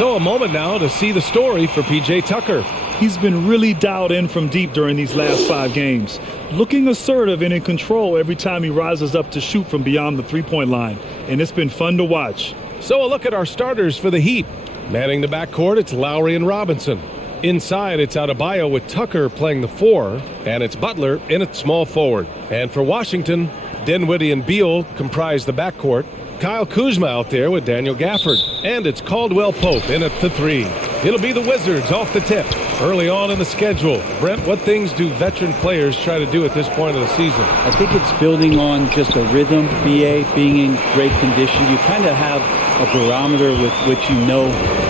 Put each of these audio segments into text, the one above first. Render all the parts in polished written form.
So a moment now to see the story for P.J. Tucker. He's been really dialed in from deep during these last 5 games, looking assertive and in control every time he rises up to shoot from beyond the three-point line, and it's been fun to watch. So a look at our starters for the Heat. Manning the backcourt, it's Lowry and Robinson. Inside, it's Adebayo with Tucker playing the 4, and it's Butler in at small forward. And for Washington, Dinwiddie and Beal comprise the backcourt. Kyle Kuzma out there with Daniel Gafford. And it's Caldwell Pope in at the 3. It'll be the Wizards off the tip early on in the schedule. Brent, what things do veteran players try to do at this point of the season? I think it's building on just a rhythm, BA, being in great condition. You kind of have a barometer with which you know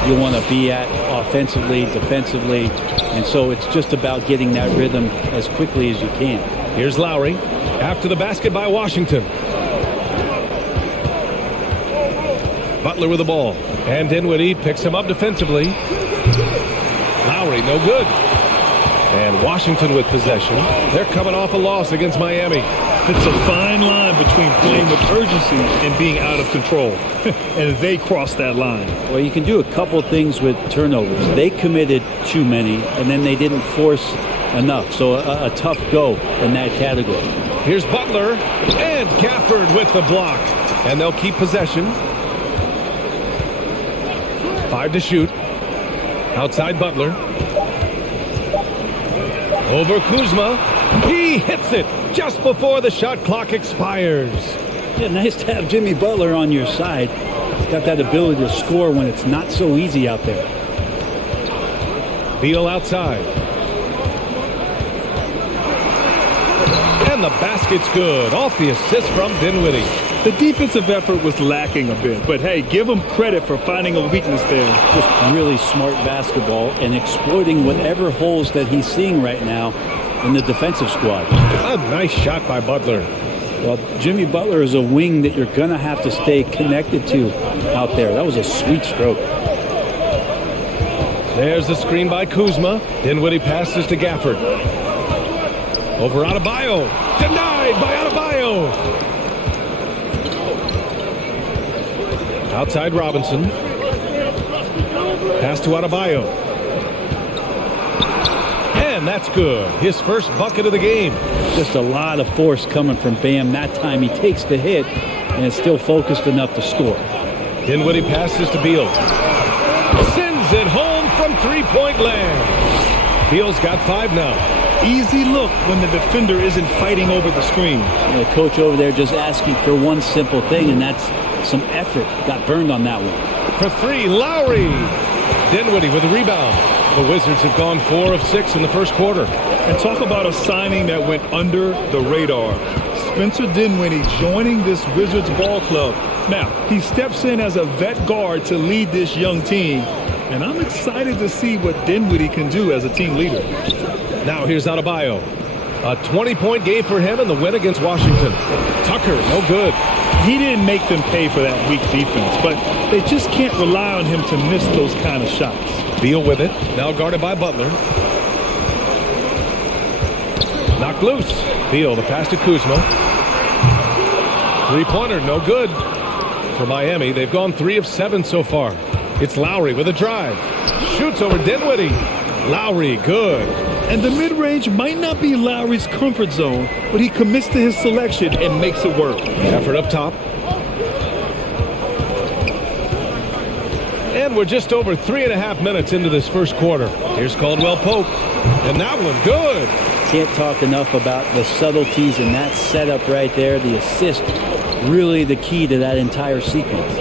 you want to be at offensively, defensively. And so it's just about getting that rhythm as quickly as you can. Here's Lowry after the basket by Washington. Butler with the ball. And Dinwiddie picks him up defensively. Lowry, no good. And Washington with possession. They're coming off a loss against Miami. It's a fine line between playing with urgency and being out of control. And they crossed that line. Well, you can do a couple things with turnovers. They committed too many, and then they didn't force enough. So a tough go in that category. Here's Butler and Gafford with the block. And they'll keep possession. 5 to shoot. Outside Butler. Over Kuzma. He hits it just before the shot clock expires. Yeah, nice to have Jimmy Butler on your side. He's got that ability to score when it's not so easy out there. Beal outside. And the basket's good. Off the assist from Dinwiddie. The defensive effort was lacking a bit, but hey, give him credit for finding a weakness there. Just really smart basketball and exploiting whatever holes that he's seeing right now in the defensive squad. A nice shot by Butler. Well, Jimmy Butler is a wing that you're going to have to stay connected to out there. That was a sweet stroke. There's the screen by Kuzma. Dinwiddie passes to Gafford. Over Adebayo. Denied by Adebayo. Outside Robinson. Pass to Adebayo. And that's good. His first bucket of the game. Just a lot of force coming from Bam. That time he takes the hit and is still focused enough to score. Dinwiddie passes to Beal. Sends it home from three-point land. Beal's got 5 now. Easy look when the defender isn't fighting over the screen. The coach over there just asking for one simple thing, and that's some effort. Got burned on that one. For 3, Lowry. Dinwiddie with a rebound. The Wizards have gone 4 of 6 in the first quarter. And talk about a signing that went under the radar. Spencer Dinwiddie joining this Wizards ball club. Now, he steps in as a vet guard to lead this young team. And I'm excited to see what Dinwiddie can do as a team leader. Now here's Adebayo. A 20-point game for him in the win against Washington. Tucker, no good. He didn't make them pay for that weak defense, but they just can't rely on him to miss those kind of shots. Beal with it. Now guarded by Butler. Knocked loose. Beal, the pass to Kuzma. Three-pointer, no good. For Miami, they've gone 3 of 7 so far. It's Lowry with a drive. Shoots over Dinwiddie. Lowry, good. And the mid-range might not be Lowry's comfort zone, but he commits to his selection and makes it work. Effort up top. And we're just over 3.5 minutes into this first quarter. Here's Caldwell Pope. And that one, good. Can't talk enough about the subtleties in that setup right there. The assist, really the key to that entire sequence.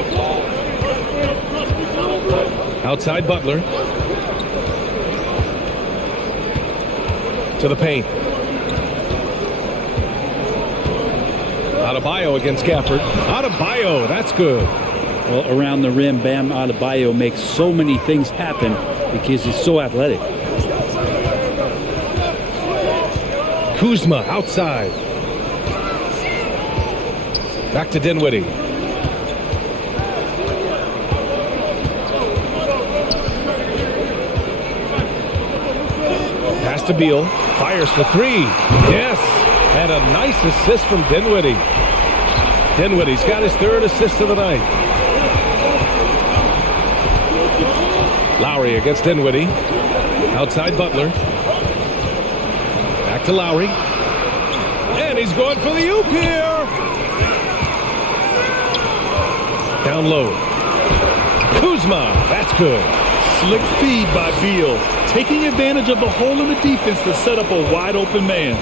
Outside Butler. To the paint. Adebayo against Gafford. Adebayo, that's good. Well, around the rim, Bam Adebayo makes so many things happen because he's so athletic. Kuzma outside. Back to Dinwiddie. Pass to Beal. Fires for 3. Yes. And a nice assist from Dinwiddie. Dinwiddie's got his 3rd assist of the night. Lowry against Dinwiddie. Outside Butler. Back to Lowry. And he's going for the oop here. Down low. Kuzma. That's good. Slick feed by Beal, taking advantage of the hole in the defense to set up a wide open man.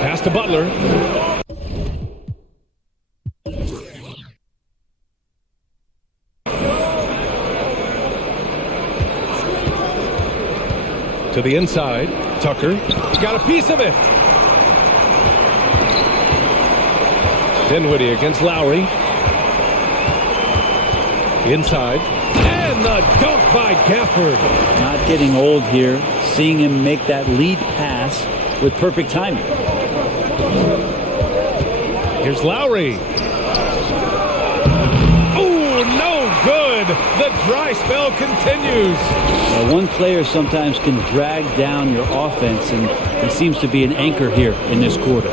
Pass to Butler. To the inside. Tucker. Got a piece of it. Dinwiddie against Lowry. Inside. And the dunk by Gafford. Not getting old here. Seeing him make that lead pass with perfect timing. Here's Lowry. Oh, no good. The dry spell continues. Now, one player sometimes can drag down your offense, and he seems to be an anchor here in this quarter.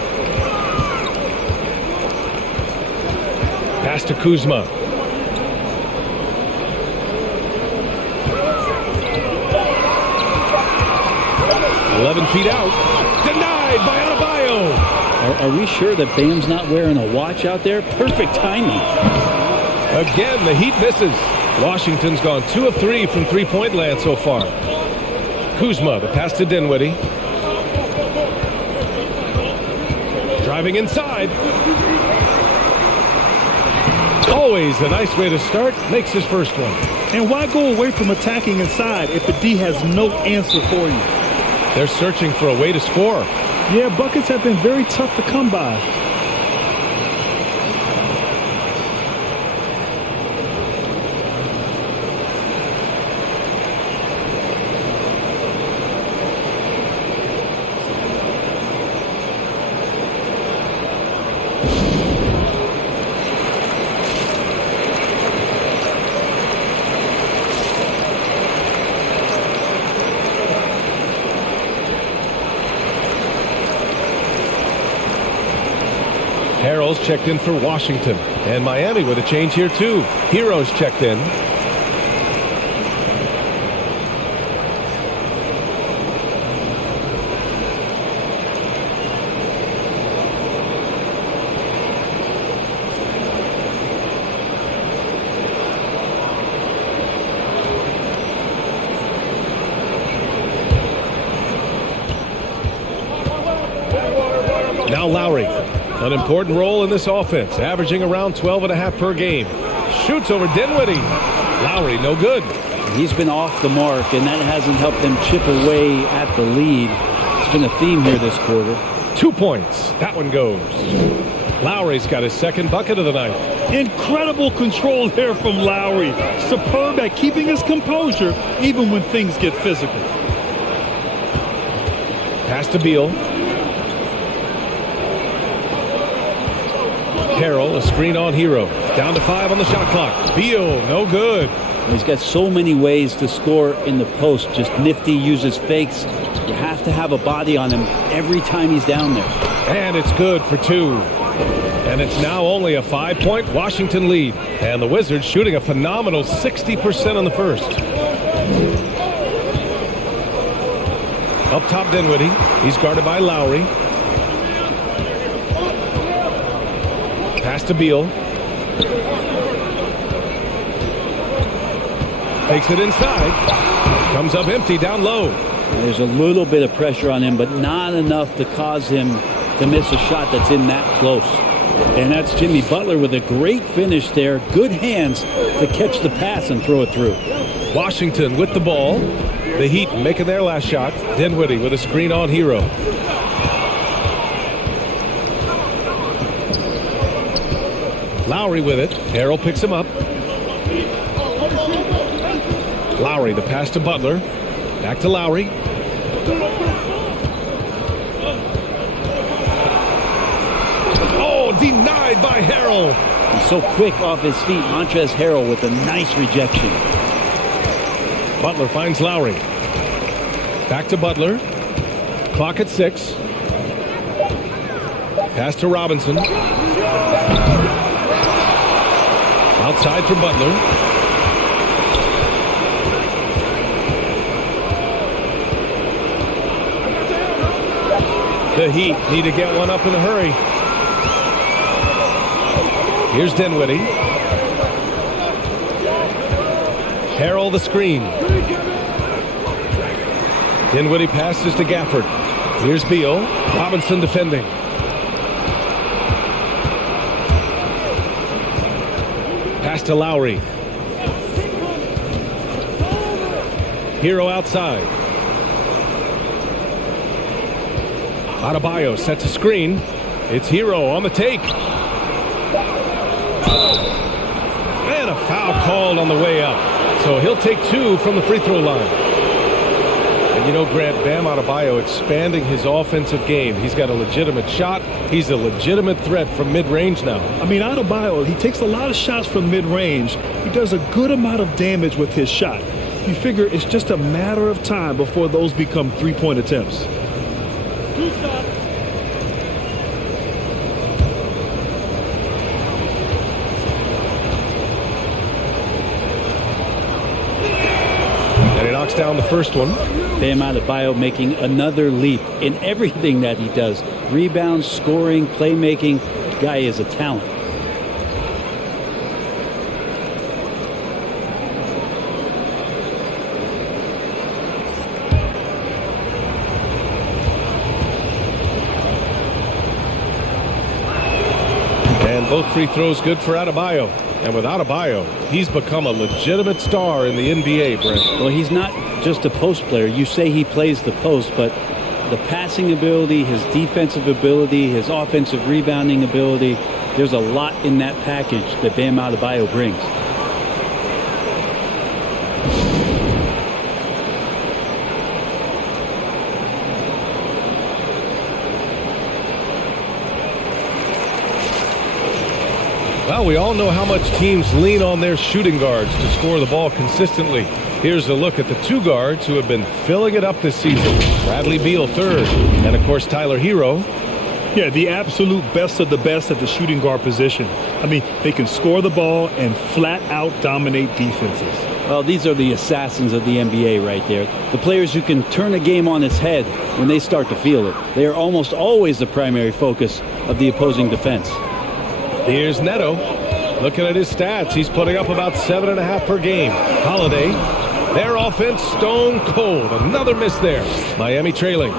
Pass to Kuzma. Feet out. Denied by Adebayo. Are we sure that Bam's not wearing a watch out there? Perfect timing. Again, the Heat misses. Washington's gone 2 of 3 from three-point land so far. Kuzma, the pass to Dinwiddie. Driving inside. Always a nice way to start. Makes his first one. And why go away from attacking inside if the D has no answer for you? They're searching for a way to score. Yeah, buckets have been very tough to come by. Harrell's checked in for Washington. And Miami with a change here, too. Hero's checked in. Now Lowry. An important role in this offense, averaging around 12.5 per game. Shoots over Dinwiddie. Lowry, no good. He's been off the mark, and that hasn't helped them chip away at the lead. It's been a theme here this quarter. 2 points. That one goes. Lowry's got his second bucket of the night. Incredible control there from Lowry. Superb at keeping his composure even when things get physical. Pass to Beal. Harrell, a screen on Hero. Down to 5 on the shot clock. Beal, no good. He's got so many ways to score in the post. Just nifty, uses fakes. You have to have a body on him every time he's down there. And it's good for 2. And it's now only a 5-point Washington lead. And the Wizards shooting a phenomenal 60% on the first. Up top, Dinwiddie. He's guarded by Lowry. Pass to Beal. Takes it inside. Comes up empty down low. There's a little bit of pressure on him, but not enough to cause him to miss a shot that's in that close. And that's Jimmy Butler with a great finish there. Good hands to catch the pass and throw it through. Washington with the ball. The Heat making their last shot. Dinwiddie with a screen on Hero. Lowry with it. Harrell picks him up. Lowry, the pass to Butler. Back to Lowry. Oh, denied by Harrell. He's so quick off his feet. Montrezl Harrell with a nice rejection. Butler finds Lowry. Back to Butler. Clock at 6. Pass to Robinson. Outside for Butler. The Heat need to get one up in a hurry. Here's Dinwiddie. Harrell the screen. Dinwiddie passes to Gafford. Here's Beal. Robinson defending. Pass to Lowry. Hero outside. Adebayo sets a screen. It's Hero on the take. And a foul called on the way up. So he'll take 2 from the free throw line. And you know, Grant, Bam Adebayo expanding his offensive game. He's got a legitimate shot. He's a legitimate threat from mid-range now. I mean, Adebayo, he takes a lot of shots from mid-range. He does a good amount of damage with his shot. You figure it's just a matter of time before those become three-point attempts. Down the first one. Bam Adebayo making another leap in everything that he does. Rebounds, scoring, playmaking. Guy is a talent. And both free throws good for Adebayo. And with Adebayo, he's become a legitimate star in the NBA, Brent. Well, he's not just a post player. You say he plays the post, but the passing ability, his defensive ability, his offensive rebounding ability, there's a lot in that package that Bam Adebayo brings. Well, we all know how much teams lean on their shooting guards to score the ball consistently. Here's a look at the 2 guards who have been filling it up this season. Bradley Beal third, and of course Tyler Hero. Yeah, the absolute best of the best at the shooting guard position. I mean, they can score the ball and flat out dominate defenses. Well, these are the assassins of the NBA right there. The players who can turn a game on its head when they start to feel it. They are almost always the primary focus of the opposing defense. Here's Neto. Looking at his stats, he's putting up about 7.5 per game. Holiday, their offense stone cold. Another miss there. Miami trailing.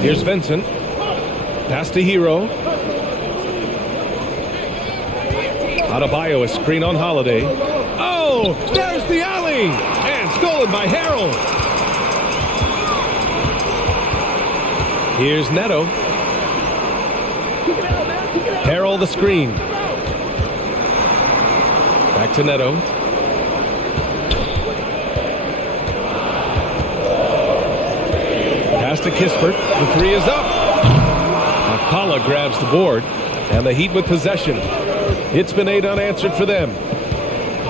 Here's Vincent. Pass to Hero. Adebayo, a screen on Holiday. Oh, there's the alley! And stolen by Harrell. Here's Neto. Harrell the screen. Back to Neto. Pass to Kispert. The 3 is up. Akpala grabs the board. And the Heat with possession. It's been 8 unanswered for them.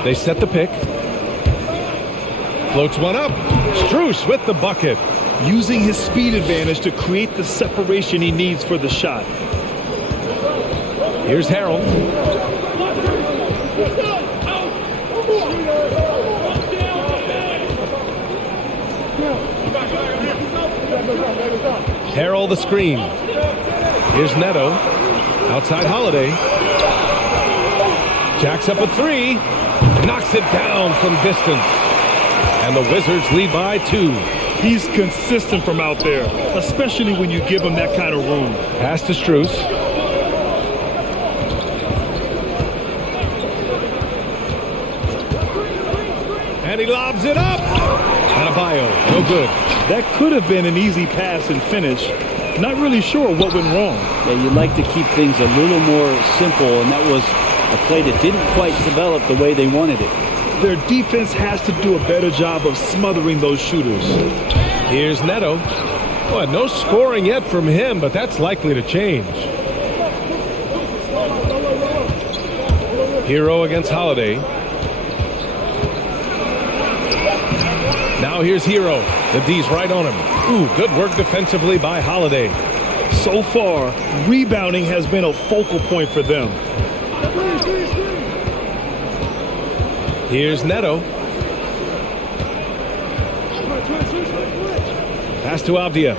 They set the pick. Floats one up. Strus with the bucket. Using his speed advantage to create the separation he needs for the shot. Here's Harrell. Harrell the screen. Here's Neto. Outside Holiday. Jacks up a 3. Knocks it down from distance. And the Wizards lead by 2. He's consistent from out there, especially when you give him that kind of room. Pass to Strus. And he lobs it up. Adebayo, no good. That could have been an easy pass and finish. Not really sure what went wrong. Yeah, you'd like to keep things a little more simple, and that was a play that didn't quite develop the way they wanted it. Their defense has to do a better job of smothering those shooters. Here's Neto. Well, no scoring yet from him, but that's likely to change. Hero against Holiday. Now here's Hero. The D's right on him. Ooh, good work defensively by Holiday. So far, rebounding has been a focal point for them. Here's Neto. Pass to Avdia.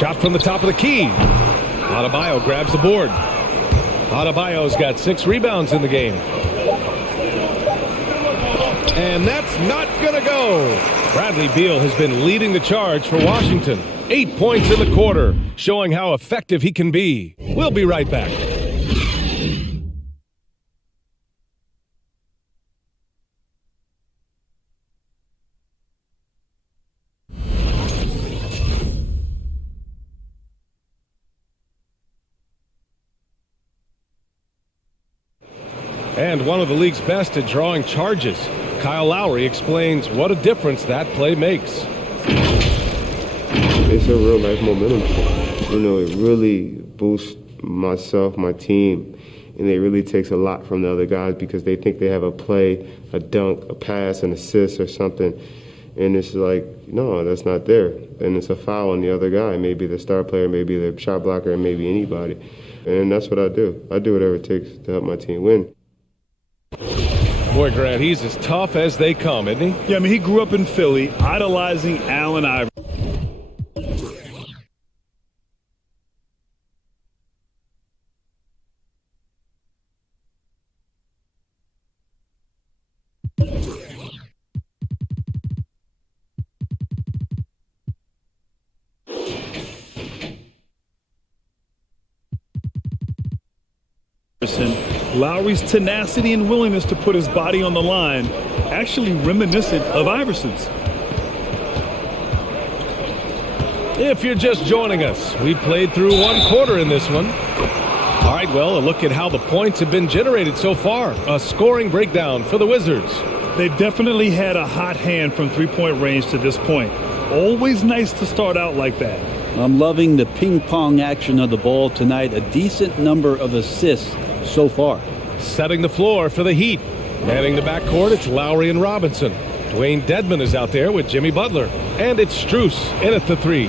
Shot from the top of the key. Adebayo grabs the board. Adebayo's got 6 rebounds in the game. And that's not going to go. Bradley Beal has been leading the charge for Washington. 8 points in the quarter, showing how effective he can be. We'll be right back. And one of the league's best at drawing charges. Kyle Lowry explains what a difference that play makes. It's a real life momentum. It really boosts myself, my team, and it really takes a lot from the other guys because they think they have a play, a dunk, a pass, an assist or something. And it's like, no, that's not there. And it's a foul on the other guy, maybe the star player, maybe the shot blocker, and maybe anybody. And that's what I do. I do whatever it takes to help my team win. Boy, Grant, he's as tough as they come, isn't he? Yeah, I mean, he grew up in Philly, idolizing Allen Iverson. Lowry's tenacity and willingness to put his body on the line, actually reminiscent of Iverson's. If you're just joining us, we played through 1 quarter in this one. All right, well, a look at how the points have been generated so far. A scoring breakdown for the Wizards. They definitely had a hot hand from three-point range to this point. Always nice to start out like that. I'm loving the ping-pong action of the ball tonight. A decent number of assists so far. Setting the floor for the Heat. Manning the backcourt, it's Lowry and Robinson. Dwayne Dedmon is out there with Jimmy Butler. And it's Strus in at the 3.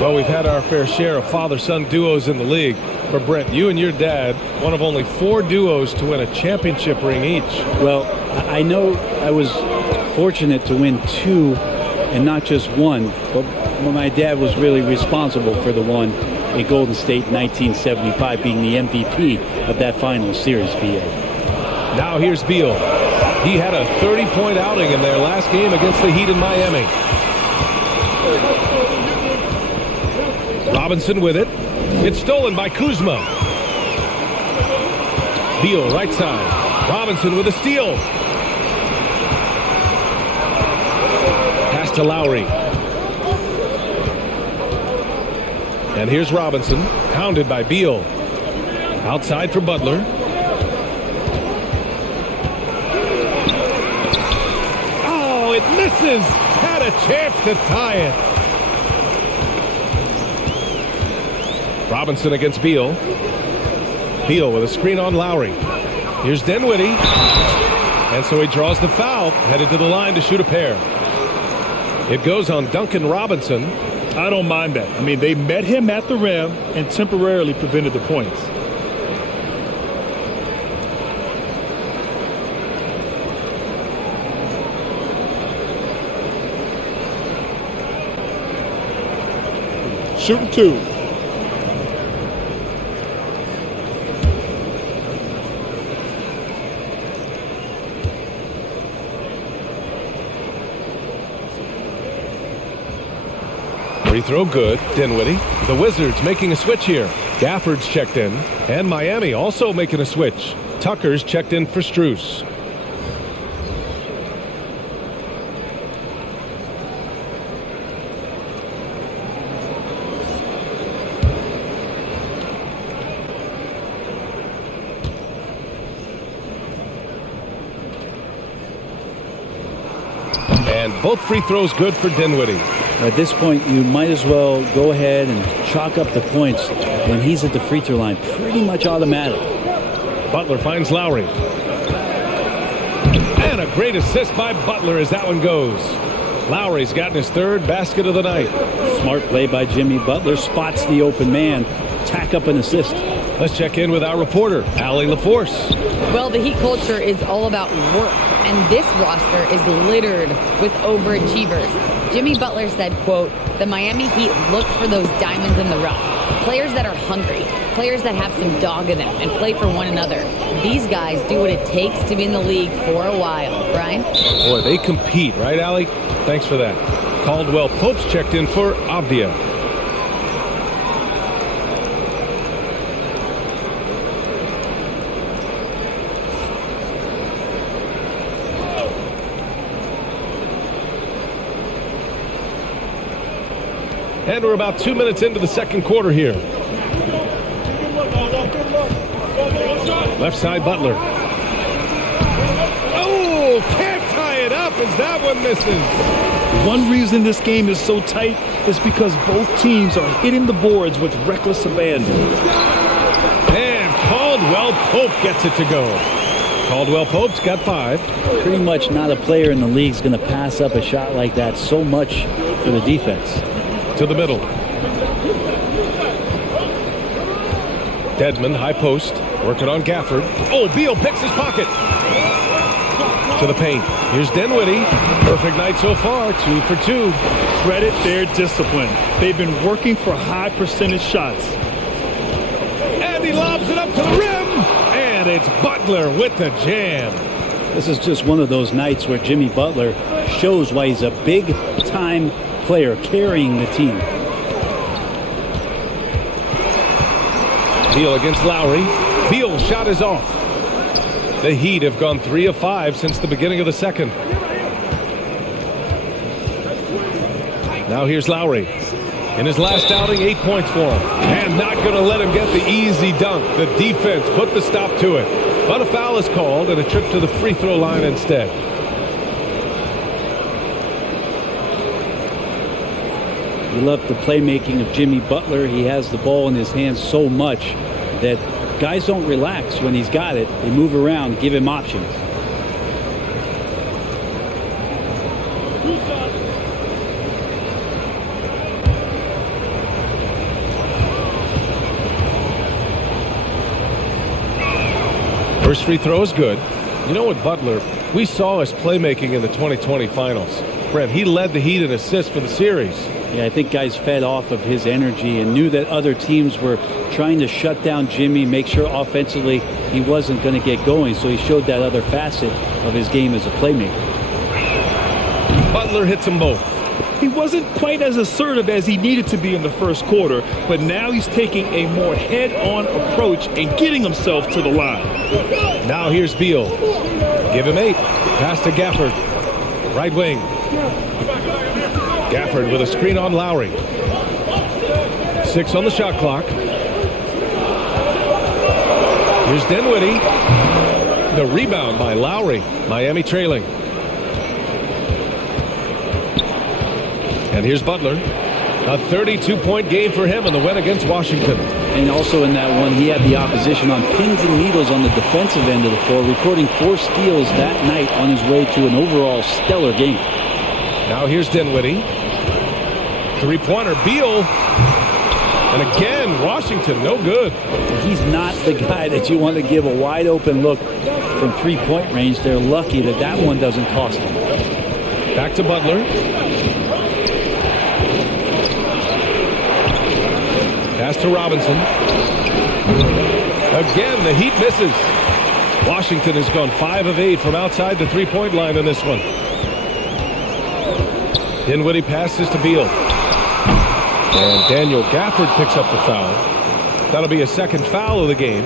Well, we've had our fair share of father-son duos in the league. But Brent, you and your dad, one of only 4 duos to win a championship ring each. Well, I know I was fortunate to win 2 and not just 1, but my dad was really responsible for the one in Golden State in 1975, being the MVP of that final series, B.A. Now here's Beal. He had a 30-point outing in their last game against the Heat in Miami. Robinson with it. It's stolen by Kuzma. Beal right side. Robinson with a steal. Pass to Lowry. And here's Robinson, pounded by Beal. Outside for Butler. Oh, it misses. Had a chance to tie it. Robinson against Beal. Beal with a screen on Lowry. Here's Dinwiddie. And so he draws the foul, headed to the line to shoot a pair. It goes on Duncan Robinson. I don't mind that. I mean, they met him at the rim and temporarily prevented the points. Shooting 2. Free throw good. Dinwiddie. The Wizards making a switch here. Gafford's checked in. And Miami also making a switch. Tucker's checked in for Strus. And both free throws good for Dinwiddie. At this point, you might as well go ahead and chalk up the points when he's at the free throw line. Pretty much automatic. Butler finds Lowry. And a great assist by Butler as that one goes. Lowry's gotten his 3rd basket of the night. Smart play by Jimmy Butler. Spots the open man. Tack up an assist. Let's check in with our reporter, Allie LaForce. Well, the Heat culture is all about work, and this roster is littered with overachievers. Jimmy Butler said, quote, "The Miami Heat look for those diamonds in the rough. Players that are hungry, players that have some dog in them and play for one another. These guys do what it takes to be in the league for a while." Brian? Boy, they compete, right, Allie? Thanks for that. Caldwell Pope's checked in for Avdia. And we're about 2 minutes into the second quarter here. Left side, Butler. Oh, can't tie it up as that one misses. One reason this game is so tight is because both teams are hitting the boards with reckless abandon. And Caldwell Pope gets it to go. Caldwell Pope's got 5. Pretty much not a player in the league is going to pass up a shot like that so much for the defense. To the middle. Dedmon, high post, working on Gafford. Oh, Beal picks his pocket. To the paint. Here's Dinwiddie. Perfect night so far, 2 for 2. Credit their discipline. They've been working for high percentage shots. And he lobs it up to the rim. And it's Butler with the jam. This is just one of those nights where Jimmy Butler shows why he's a big-time player carrying the team. Beal against Lowry. Beal's shot is off. The Heat have gone 3 of 5 since the beginning of the second. Now here's Lowry. In his last outing, 8 points for him. And not going to let him get the easy dunk. The defense put the stop to it. But a foul is called and a trip to the free throw line instead. We love the playmaking of Jimmy Butler. He has the ball in his hands so much that guys don't relax when he's got it. They move around, give him options. First free throw is good. You know what, Butler, we saw his playmaking in the 2020 finals. Brent, he led the Heat in assists for the series. Yeah, I think guys fed off of his energy and knew that other teams were trying to shut down Jimmy, make sure offensively he wasn't going to get going. So he showed that other facet of his game as a playmaker. Butler hits them both. He wasn't quite as assertive as he needed to be in the first quarter, but now he's taking a more head-on approach and getting himself to the line. Now here's Beal. Give him 8. Pass to Gafford. Right wing. Gafford with a screen on Lowry. 6 on the shot clock. Here's Dinwiddie. The rebound by Lowry. Miami trailing. And here's Butler. A 32-point game for him in the win against Washington. And also in that one, he had the opposition on pins and needles on the defensive end of the floor, recording 4 steals that night on his way to an overall stellar game. Now here's Dinwiddie. Three-pointer, Beal. And again, Washington, no good. He's not the guy that you want to give a wide-open look from three-point range. They're lucky that that one doesn't cost them. Back to Butler. Pass to Robinson. Again, the Heat misses. Washington has gone 5 of 8 from outside the three-point line in this one. Dinwiddie passes to Beal. And Daniel Gafford picks up the foul. That'll be a second foul of the game.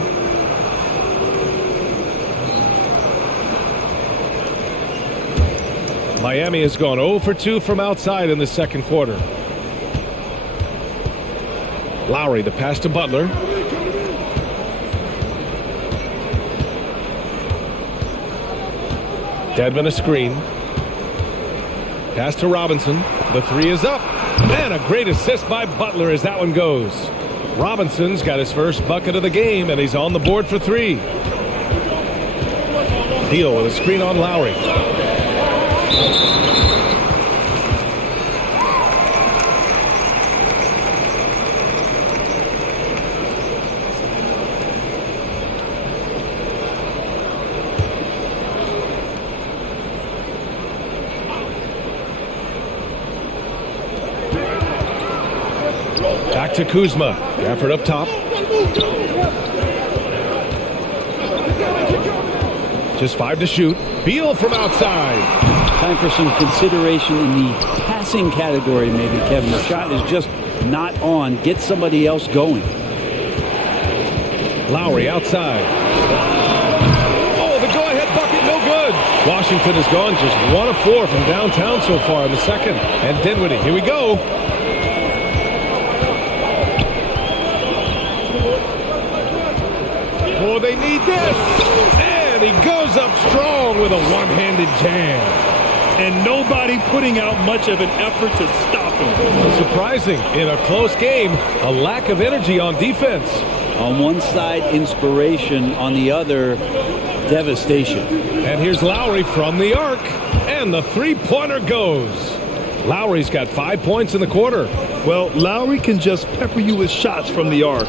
Miami has gone 0 for 2 from outside in the second quarter. Lowry, the pass to Butler. Dedmon a screen. Pass to Robinson. The 3 is up. And a great assist by Butler as that one goes. Robinson's got his first bucket of the game, and he's on the board for 3. Beal with a screen on Lowry. Back to Kuzma. Gafford up top. Just 5 to shoot. Beal from outside. Time for some consideration in the passing category, maybe, Kevin. The shot is just not on. Get somebody else going. Lowry outside. Oh, the go-ahead bucket, no good. Washington has gone just 1 of 4 from downtown so far in the second. And Dinwiddie, here we go. Oh, they need this. And he goes up strong with a one-handed jam. And nobody putting out much of an effort to stop him. Surprising, in a close game, a lack of energy on defense. On one side, inspiration. On the other, devastation. And here's Lowry from the arc. And the three-pointer goes. Lowry's got 5 points in the quarter. Well, Lowry can just pepper you with shots from the arc.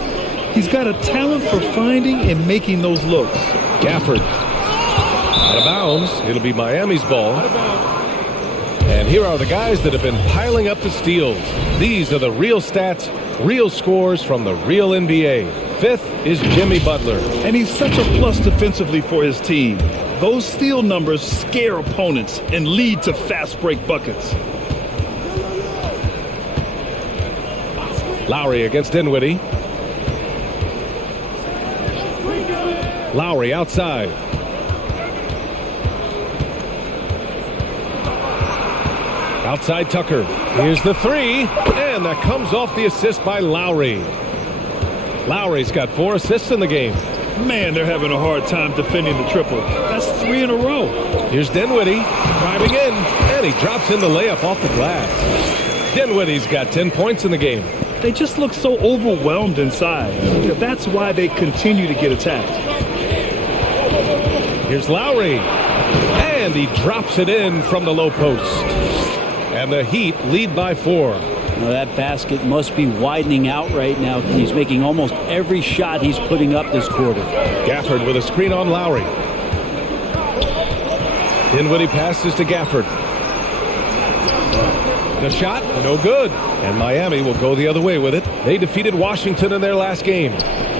He's got a talent for finding and making those looks. Gafford. Out of bounds. It'll be Miami's ball. And here are the guys that have been piling up the steals. These are the real stats, real scores from the real NBA. 5th is Jimmy Butler. And he's such a plus defensively for his team. Those steal numbers scare opponents and lead to fast break buckets. Lowry against Dinwiddie. Lowry outside. Outside Tucker. Here's the 3. And that comes off the assist by Lowry. Lowry's got 4 assists in the game. Man, they're having a hard time defending the triple. That's 3 in a row. Here's Dinwiddie driving in. And he drops in the layup off the glass. Dinwiddie's got 10 points in the game. They just look so overwhelmed inside. That's why they continue to get attacked. Here's Lowry. And he drops it in from the low post. And the Heat lead by 4. Now that basket must be widening out right now. He's making almost every shot he's putting up this quarter. Gafford with a screen on Lowry. Dinwiddie passes to Gafford. The shot, no good. And Miami will go the other way with it. They defeated Washington in their last game.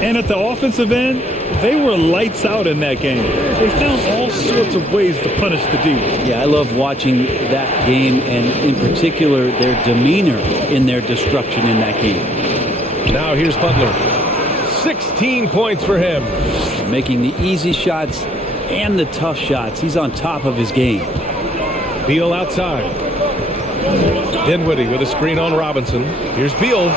And at the offensive end, they were lights out in that game. They found all sorts of ways to punish the D. Yeah, I love watching that game, and in particular, their demeanor in their destruction in that game. Now here's Butler. 16 points for him. Making the easy shots and the tough shots. He's on top of his game. Beal outside. Dinwiddie with a screen on Robinson. Here's Beal.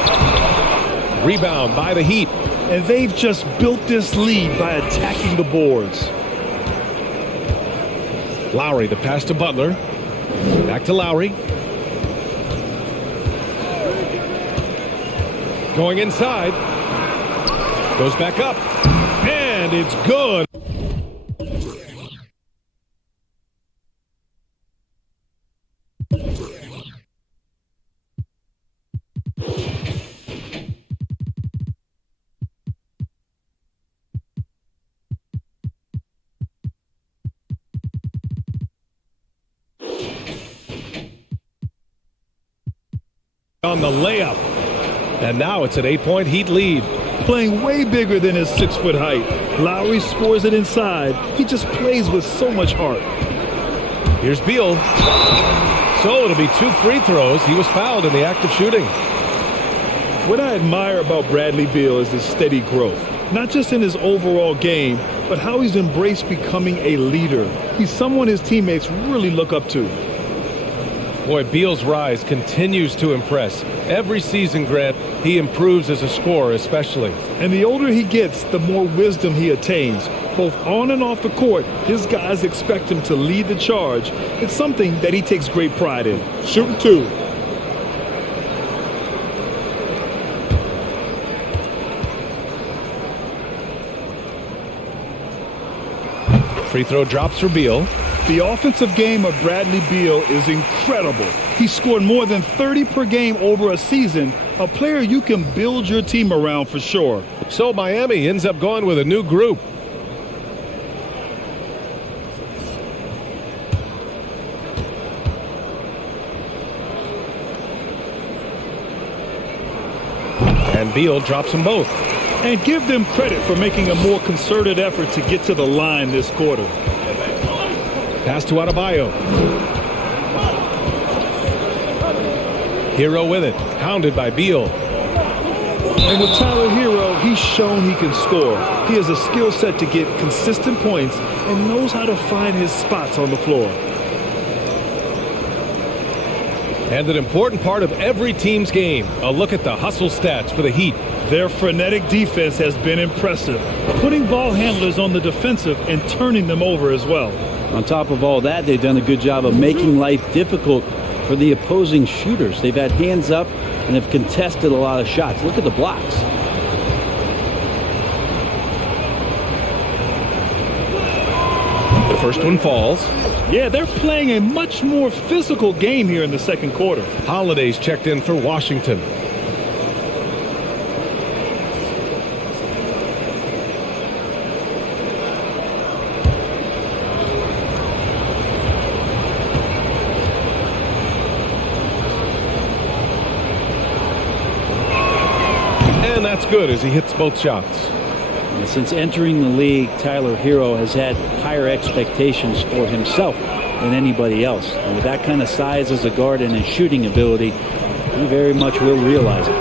Rebound by the Heat. And they've just built this lead by attacking the boards. Lowry, the pass to Butler. Back to Lowry. Going inside. Goes back up. And it's good. On the layup. And now it's an 8-point Heat lead. Playing way bigger than his 6-foot height. Lowry scores it inside. He just plays with so much heart. Here's Beal. So it'll be 2 free throws. He was fouled in the act of shooting. What I admire about Bradley Beal is his steady growth. Not just in his overall game, but how he's embraced becoming a leader. He's someone his teammates really look up to. Boy, Beal's rise continues to impress. Every season, Grant, he improves as a scorer especially. And the older he gets, the more wisdom he attains. Both on and off the court, his guys expect him to lead the charge. It's something that he takes great pride in. Shooting 2. Free throw drops for Beal. The offensive game of Bradley Beal is incredible. He scored more than 30 per game over a season, a player you can build your team around for sure. So Miami ends up going with a new group. And And Beal drops them both. And give them credit for making a more concerted effort to get to the line this quarter. Pass to Adebayo. Hero with it, hounded by Beal. And with Tyler Hero, he's shown he can score. He has a skill set to get consistent points and knows how to find his spots on the floor. And an important part of every team's game, a look at the hustle stats for the Heat. Their frenetic defense has been impressive, putting ball handlers on the defensive and turning them over as well. On top of all that, they've done a good job of making life difficult for the opposing shooters. They've had hands up and have contested a lot of shots. Look at the blocks. The first one falls. Yeah, they're playing a much more physical game here in the second quarter. Holiday's checked in for Washington. And that's good as he hits both shots. And since entering the league, Tyler Hero has had higher expectations for himself than anybody else. And with that kind of size as a guard and his shooting ability, he very much will realize it.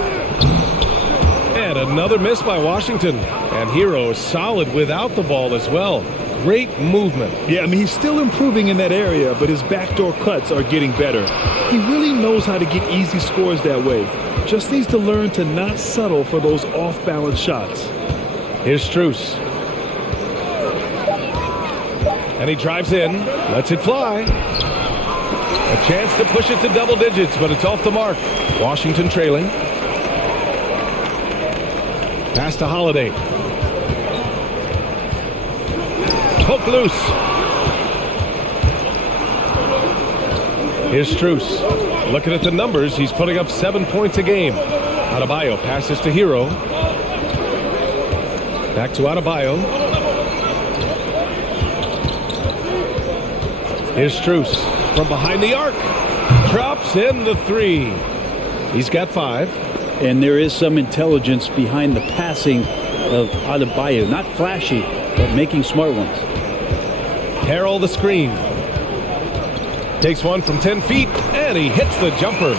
And another miss by Washington. And Hero is solid without the ball as well. Great movement. Yeah, I mean, he's still improving in that area, but his backdoor cuts are getting better. He really knows how to get easy scores that way. Just needs to learn to not settle for those off-balance shots. Here's Strus. And he drives in, lets it fly. A chance to push it to double digits, but it's off the mark. Washington trailing. Pass to Holiday. Hook loose. Here's Strus. Looking at the numbers, he's putting up 7 points a game. Adebayo passes to Hero. Back to Adebayo. Here's Strus from behind the arc. Drops in the three. He's got 5. And there is some intelligence behind the passing of Adebayo. Not flashy, but making smart ones. Harrell the screen. Takes one from 10 feet, and he hits the jumper.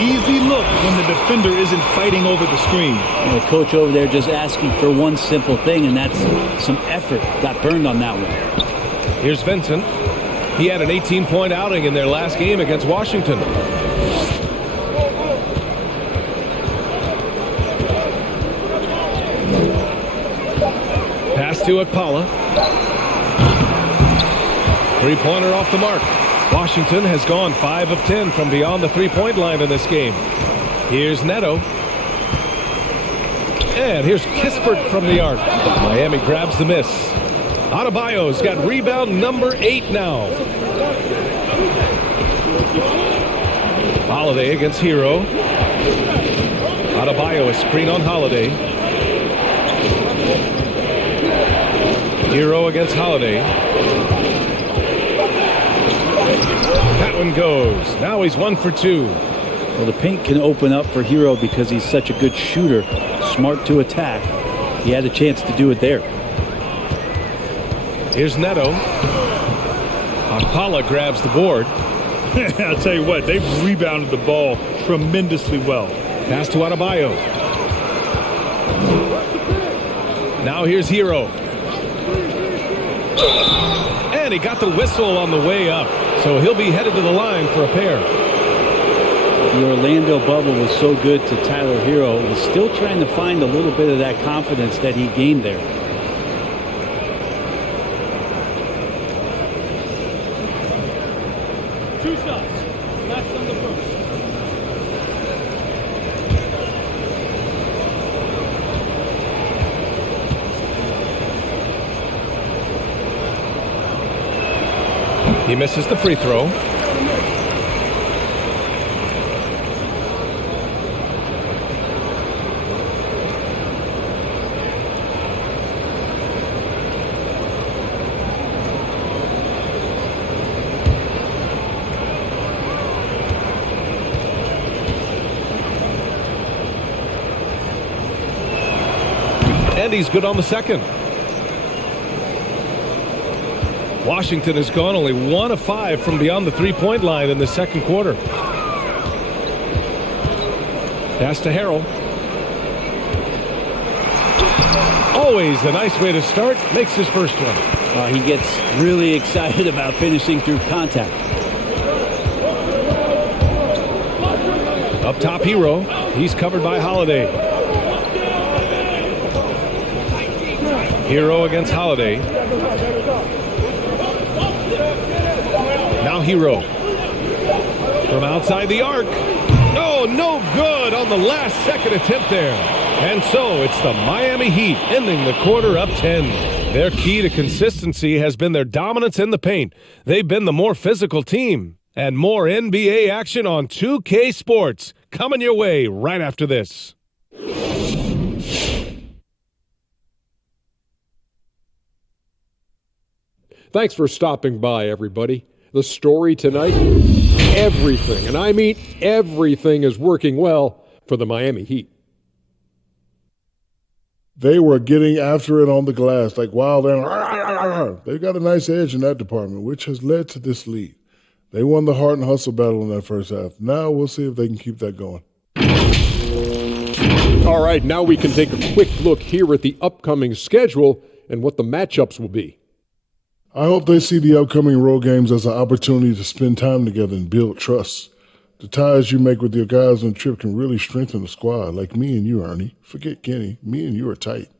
Easy look when the defender isn't fighting over the screen. And the coach over there just asking for one simple thing, and that's some effort. Got burned on that one. Here's Vincent. He had an 18-point outing in their last game against Washington. Pass to Akpala. Three-pointer off the mark. Washington has gone 5 of 10 from beyond the three-point line in this game. Here's Neto. And here's Kispert from the arc. Miami grabs the miss. Adebayo's got rebound number 8 now. Holiday against Hero. Adebayo, a screen on Holiday. Hero against Holiday. That one goes. Now he's 1 for 2. Well, the paint can open up for Hero because he's such a good shooter, smart to attack. He had a chance to do it there. Here's Neto. Akpala grabs the board. I'll tell you what, they've rebounded the ball tremendously well. Pass to Adebayo. Now here's Hero. And he got the whistle on the way up. So he'll be headed to the line for a pair. The Orlando bubble was so good to Tyler Hero. He's still trying to find a little bit of that confidence that he gained there. Two shots. Last on the first. He misses the free throw. And he's good on the second. Washington has gone only 1 of 5 from beyond the three-point line in the second quarter. Pass to Harrell. Always a nice way to start. Makes his first one. He gets really excited about finishing through contact. Up top, Hero. He's covered by Holiday. Hero against Holiday. Now Hero. From outside the arc. Oh, no good on the last second attempt there. And so it's the Miami Heat ending the quarter up 10. Their key to consistency has been their dominance in the paint. They've been the more physical team. And more NBA action on 2K Sports coming your way right after this. Thanks for stopping by, everybody. The story tonight, everything, and I mean everything, is working well for the Miami Heat. They were getting after it on the glass like wild animals. They've got a nice edge in that department, which has led to this lead. They won the heart and hustle battle in that first half. Now we'll see if they can keep that going. All right, now we can take a quick look here at the upcoming schedule and what the matchups will be. I hope they see the upcoming road games as an opportunity to spend time together and build trust. The ties you make with your guys on the trip can really strengthen the squad, like me and you, Ernie. Forget Kenny. Me and you are tight.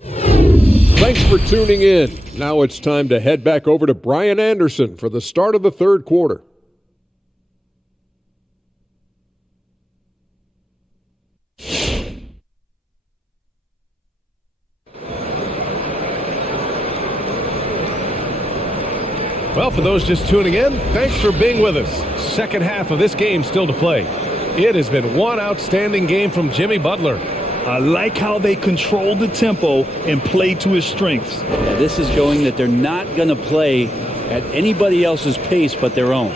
Thanks for tuning in. Now it's time to head back over to Brian Anderson for the start of the third quarter. Well, for those just tuning in, thanks for being with us. Second half of this game still to play. It has been one outstanding game from Jimmy Butler. I like how they controlled the tempo and played to his strengths. Yeah, this is showing that they're not going to play at anybody else's pace but their own.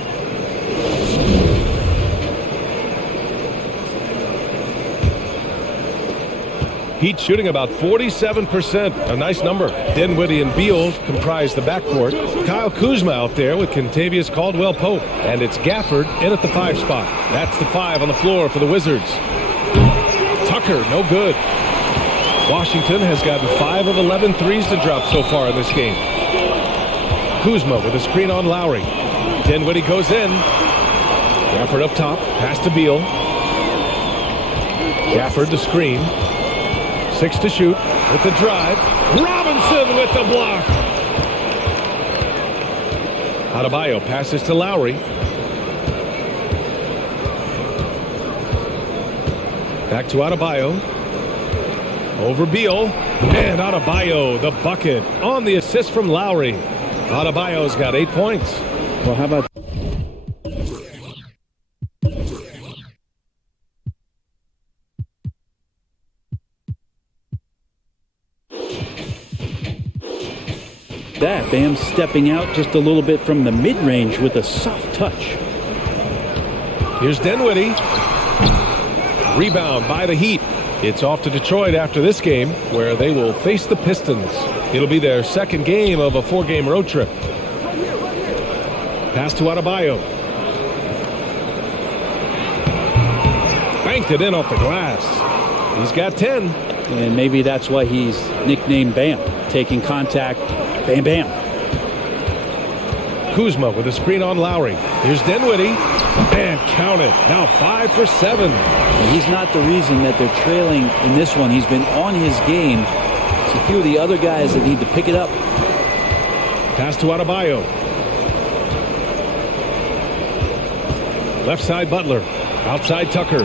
Heat shooting about 47%, a nice number. Dinwiddie and Beal comprise the backcourt. Kyle Kuzma out there with Kentavious Caldwell-Pope. And it's Gafford in at the 5 spot. That's the 5 on the floor for the Wizards. Tucker, no good. Washington has gotten 5 of 11 threes to drop so far in this game. Kuzma with a screen on Lowry. Dinwiddie goes in. Gafford up top, pass to Beal. Gafford the screen. 6 to shoot with the drive. Robinson with the block. Adebayo passes to Lowry. Back to Adebayo. Over Beal. And Adebayo, the bucket on the assist from Lowry. Adebayo's got 8 points. Well, how about that? Bam stepping out just a little bit from the mid-range with a soft touch. Here's Dinwiddie. Rebound by the Heat. It's off to Detroit after this game, where they will face the Pistons. It'll be their second game of a 4-game road trip. Pass to Adebayo. Banked it in off the glass. He's got 10. And maybe that's why he's nicknamed Bam. Taking contact, bam, bam. Kuzma with a screen on Lowry. Here's Dinwiddie. And count it. Now 5 for 7. And he's not the reason that they're trailing in this one. He's been on his game. It's a few of the other guys that need to pick it up. Pass to Adebayo. Left side Butler. Outside Tucker.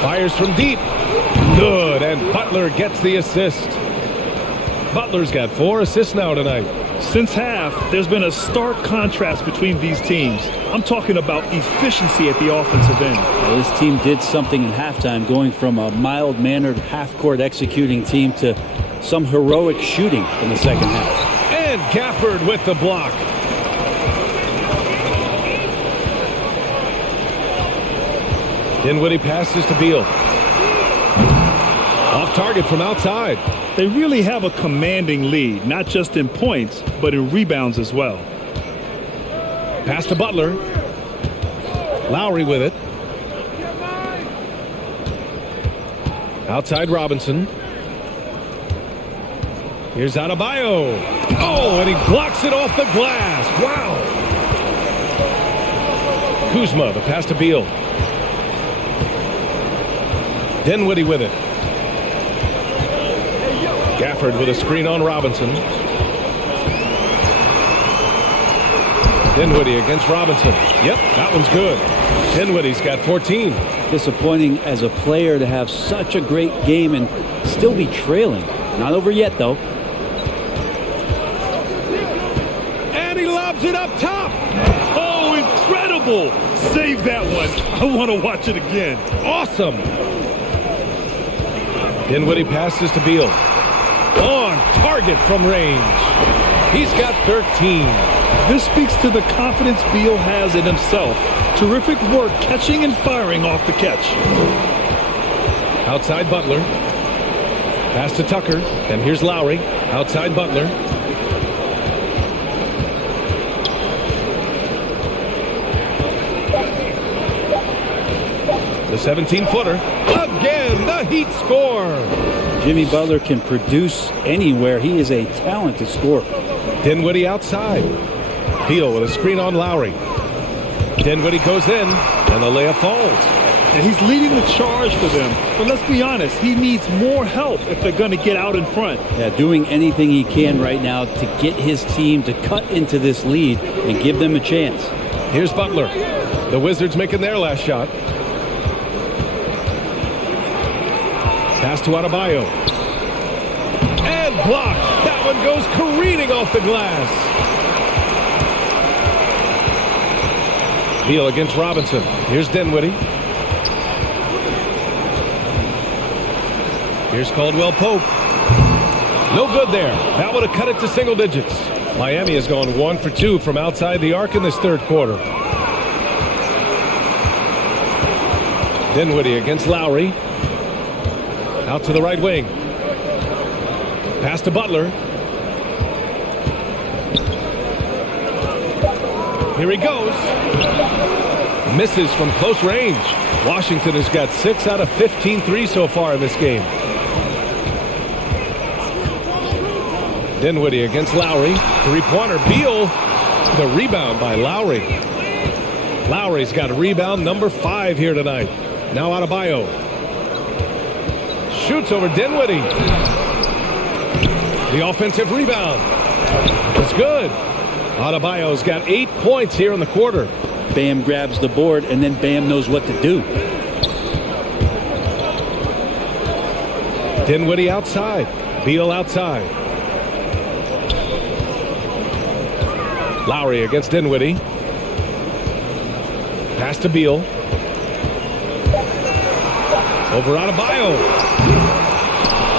Fires from deep. Good. And Butler gets the assist. Butler's got 4 assists now tonight. Since half, there's been a stark contrast between these teams. I'm talking about efficiency at the offensive end. Well, this team did something in halftime, going from a mild-mannered half-court executing team to some heroic shooting in the second half. And Gafford with the block. Dinwiddie passes to Beal. Off target from outside. They really have a commanding lead, not just in points, but in rebounds as well. Pass to Butler. Lowry with it. Outside Robinson. Here's Adebayo. Oh, and he blocks it off the glass. Wow. Kuzma, the pass to Beal. Dinwiddie with it. Gafford with a screen on Robinson. Dinwiddie against Robinson. Yep, that one's good. Dinwiddie's got 14. Disappointing as a player to have such a great game and still be trailing. Not over yet, though. And he lobs it up top. Oh, incredible. Save that one. I want to watch it again. Awesome. Dinwiddie passes to Beal. On target from range. He's got 13. This speaks to the confidence Beal has in himself. Terrific work catching and firing off the catch. Outside Butler. Pass to Tucker. And here's Lowry. Outside Butler. The 17-footer. Again, the Heat score. Jimmy Butler can produce anywhere. He is a talented scorer. Dinwiddie outside. Beal with a screen on Lowry. Dinwiddie goes in, and the layup falls. And he's leading the charge for them. But let's be honest, he needs more help if they're going to get out in front. Yeah, doing anything he can right now to get his team to cut into this lead and give them a chance. Here's Butler. The Wizards making their last shot. Pass to Adebayo. And blocked. That one goes careening off the glass. Beal against Robinson. Here's Dinwiddie. Here's Caldwell Pope. No good there. That would have cut it to single digits. Miami has gone 1 for 2 from outside the arc in this third quarter. Dinwiddie against Lowry. Out to the right wing. Pass to Butler. Here he goes. Misses from close range. Washington has got 6 out of 15 threes so far in this game. Dinwiddie against Lowry. Three-pointer. Beal. The rebound by Lowry. Lowry's got rebound number 5 here tonight. Now Adebayo. Shoots over Dinwiddie. The offensive rebound. It's good. Adebayo's got 8 points here in the quarter. Bam grabs the board, and then Bam knows what to do. Dinwiddie outside. Beal outside. Lowry against Dinwiddie. Pass to Beal. Over Adebayo.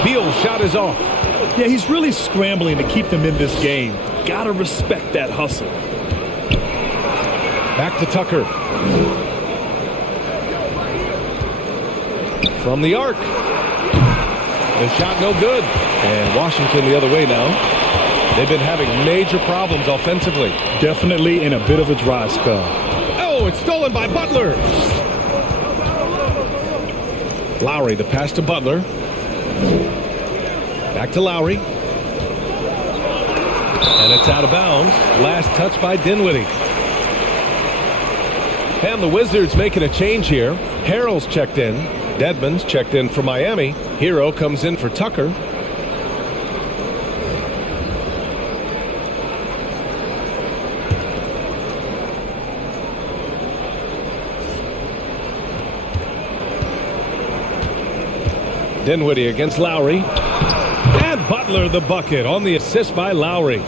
Beal's shot is off. Yeah, he's really scrambling to keep them in this game. Gotta respect that hustle. Back to Tucker. From the arc. The shot no good. And Washington the other way now. They've been having major problems offensively. Definitely in a bit of a dry spell. Oh, it's stolen by Butler. Lowry, the pass to Butler. Back to Lowry. And it's out of bounds. Last touch by Dinwiddie. And the Wizards making a change here. Harrell's checked in. Dedmon's checked in for Miami. Hero comes in for Tucker. Dinwiddie against Lowry. And Butler the bucket on the assist by Lowry.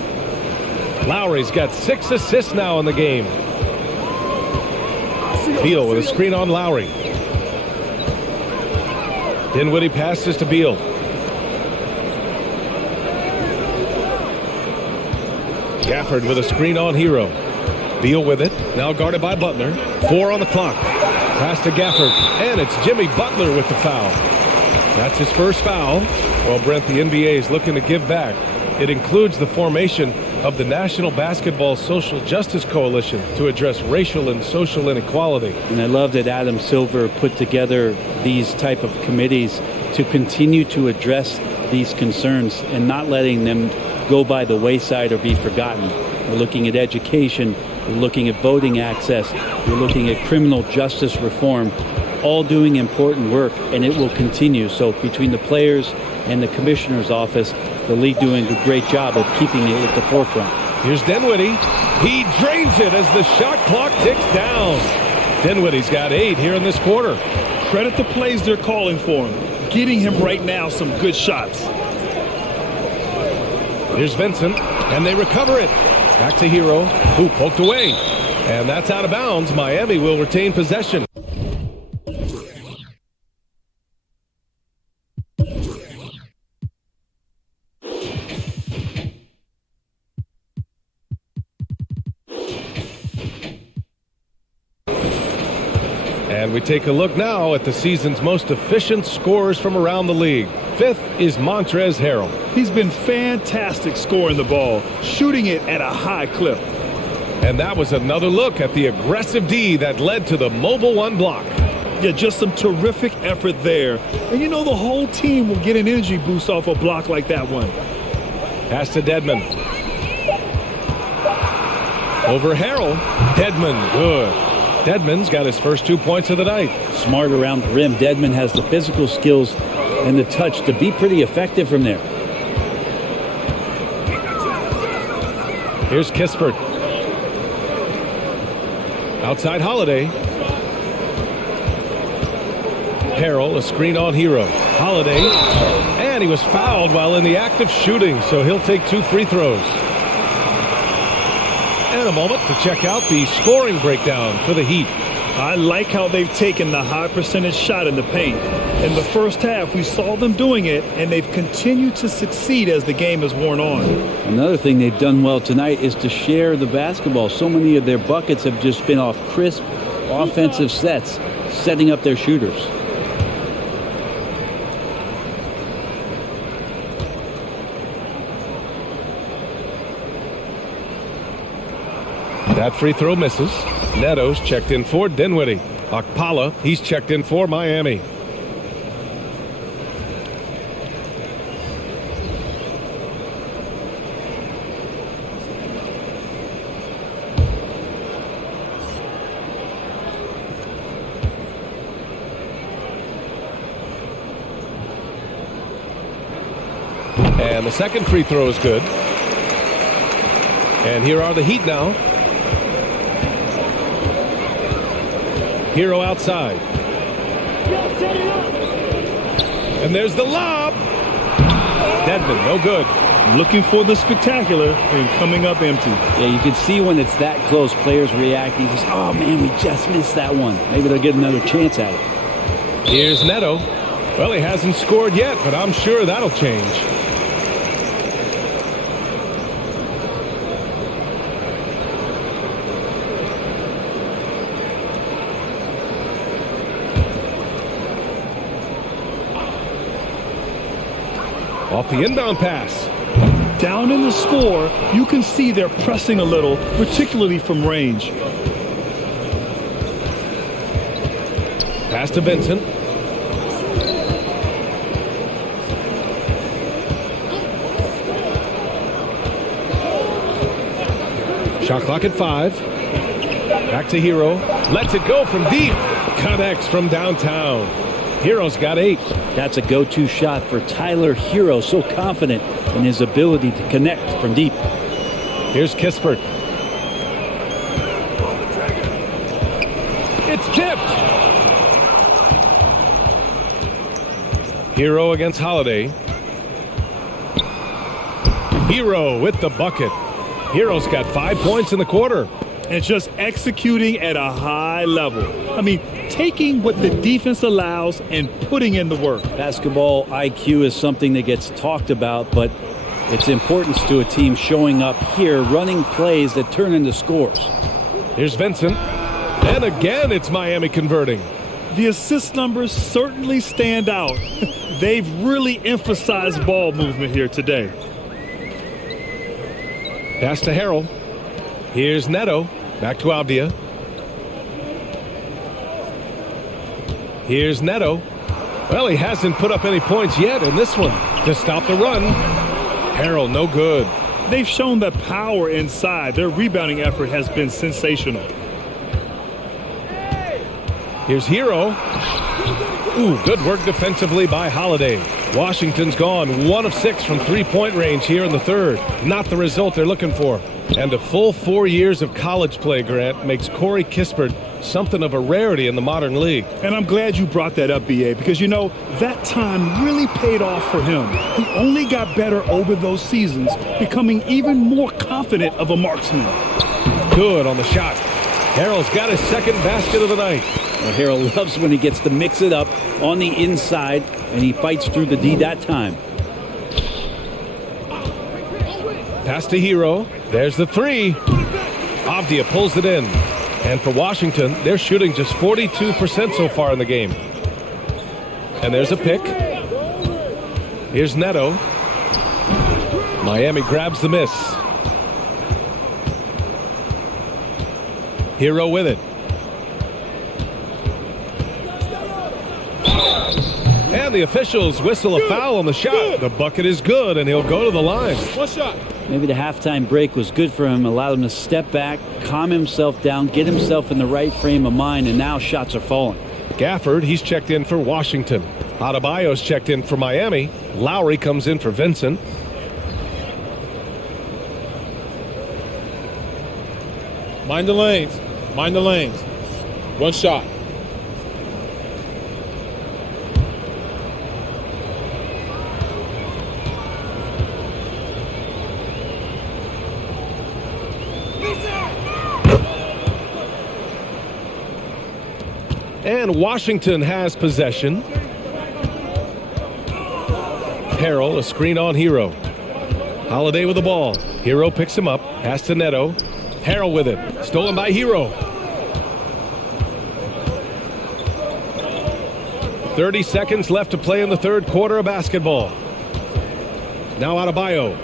Lowry's got 6 assists now in the game. Beal with a screen on Lowry. Dinwiddie passes to Beal. Gafford with a screen on Hero. Beal with it. Now guarded by Butler. 4 on the clock. Pass to Gafford. And it's Jimmy Butler with the foul. That's his first foul. Well, Brent, the NBA is looking to give back. It includes the formation of the National Basketball Social Justice Coalition to address racial and social inequality. And I love that Adam Silver put together these type of committees to continue to address these concerns and not letting them go by the wayside or be forgotten. We're looking at education, we're looking at voting access, we're looking at criminal justice reform, all doing important work, and it will continue. So between the players and the commissioner's office, the league doing a great job of keeping it at the forefront. Here's Dinwiddie. He drains it as the shot clock ticks down. Dinwiddie's got 8 here in this quarter. Credit the plays they're calling for him. Getting him right now some good shots. Here's Vincent, and they recover it. Back to Hero, who poked away. And that's out of bounds. Miami will retain possession. And we take a look now at the season's most efficient scorers from around the league. 5th is Montrezl Harrell. He's been fantastic scoring the ball, shooting it at a high clip. And that was another look at the aggressive D that led to the mobile 1 block. Yeah, just some terrific effort there. And you know the whole team will get an energy boost off a block like that one. Pass to Dedmon. Over Harrell. Dedmon, good. Dedmon's got his first 2 points of the night. Smart around the rim. Dedmon has the physical skills and the touch to be pretty effective from there. Here's Kispert. Outside Holiday. Harrell, a screen on Hero. Holiday, and he was fouled while in the act of shooting, so he'll take 2 free throws. And a moment to check out the scoring breakdown for the Heat. I like how they've taken the high percentage shot in the paint. In the first half, we saw them doing it, and they've continued to succeed as the game has worn on. Another thing they've done well tonight is to share the basketball. So many of their buckets have just been off crisp offensive sets, setting up their shooters. That free throw misses. Neto's checked in for Dinwiddie. Okpala, he's checked in for Miami. And the second free throw is good. And here are the Heat now. Hero outside. And there's the lob. Dedmon, no good. Looking for the spectacular and coming up empty. Yeah, you can see when it's that close, players react. He says, oh, man, we just missed that one. Maybe they'll get another chance at it. Here's Neto. Well, he hasn't scored yet, but I'm sure that'll change. Off the inbound pass. Down in the score, you can see they're pressing a little, particularly from range. Pass to Vincent. Shot clock at 5. Back to Hero. Lets it go from deep. Connects from downtown. Hero's got 8. That's a go-to shot for Tyler Hero, so confident in his ability to connect from deep. Here's Kispert. It's tipped. Hero against Holiday. Hero with the bucket. Hero's got 5 points in the quarter. And just executing at a high level. I mean, taking what the defense allows and putting in the work. Basketball IQ is something that gets talked about, but its importance to a team showing up here, running plays that turn into scores. Here's Vincent. And again, it's Miami converting. The assist numbers certainly stand out. They've really emphasized ball movement here today. Pass to Harrell. Here's Neto. Back to Avdia. Here's Neto. Well, he hasn't put up any points yet in this one to stop the run. Harrell, no good. They've shown the power inside. Their rebounding effort has been sensational. Here's Hero. Ooh, good work defensively by Holiday. Washington's gone 1 of 6 from three-point range here in the third. Not the result they're looking for. And a full 4 years of college play, Grant, makes Corey Kispert something of a rarity in the modern league. And I'm glad you brought that up, B.A., because, you know, that time really paid off for him. He only got better over those seasons, becoming even more confident of a marksman. Good on the shot. Harrell's got his second basket of the night. Well, Harrell loves when he gets to mix it up on the inside, and he fights through the D that time. Pass to Hero. There's the three. Avdia pulls it in. And for Washington, they're shooting just 42% so far in the game. And there's a pick. Here's Neto. Miami grabs the miss. Hero with it. And the officials whistle a foul on the shot. The bucket is good, and he'll go to the line. One shot. Maybe the halftime break was good for him, allowed him to step back, calm himself down, get himself in the right frame of mind, and now shots are falling. Gafford, he's checked in for Washington. Adebayo's checked in for Miami. Lowry comes in for Vincent. Mind the lanes. Mind the lanes. One shot. And Washington has possession. Harrell, a screen on Hero. Holiday with the ball. Hero picks him up. Pass to Neto. Harrell with it. Stolen by Hero. 30 seconds left to play in the third quarter of basketball. Now Adebayo.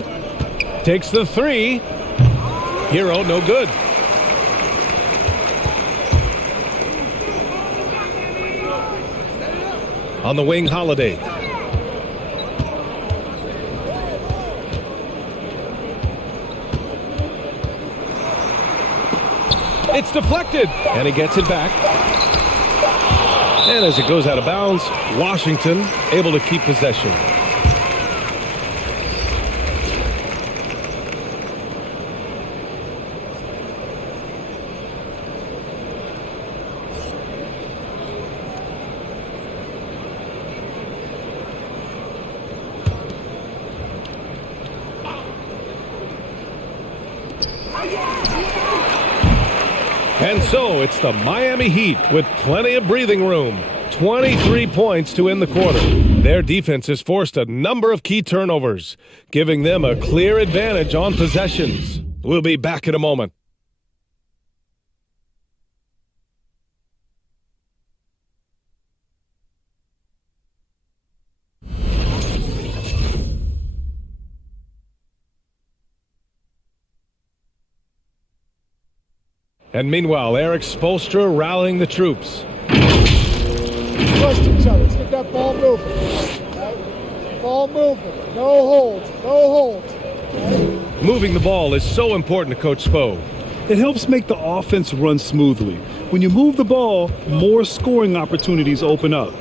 Takes the three. Hero, no good. On the wing, Holiday. It's deflected, and he gets it back. And as it goes out of bounds, Washington able to keep possession. And so it's the Miami Heat with plenty of breathing room. 23 points to end the quarter. Their defense has forced a number of key turnovers, giving them a clear advantage on possessions. We'll be back in a moment. And meanwhile, Eric Spoelstra rallying the troops. Trust each other. Let's get that ball moving. Right? Ball moving. No holds. No holds. Right? Moving the ball is so important to Coach Spo. It helps make the offense run smoothly. When you move the ball, more scoring opportunities open up.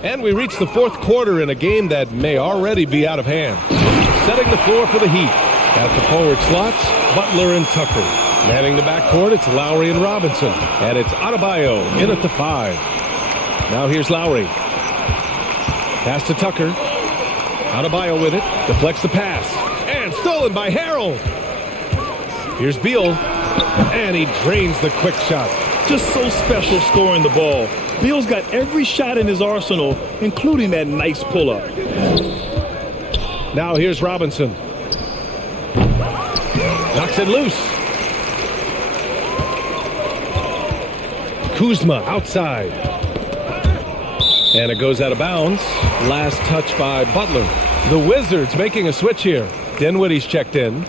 And we reach the fourth quarter in a game that may already be out of hand. Setting the floor for the Heat. At the forward slots, Butler and Tucker. Manning the backcourt, it's Lowry and Robinson. And it's Adebayo in at the 5. Now here's Lowry. Pass to Tucker. Adebayo with it. Deflects the pass. And stolen by Harrell. Here's Beal. And he drains the quick shot. Just so special scoring the ball. Beal's got every shot in his arsenal, including that nice pull-up. Now here's Robinson. Knocks it loose. Kuzma outside. And it goes out of bounds. Last touch by Butler. The Wizards making a switch here. Dinwiddie's checked in.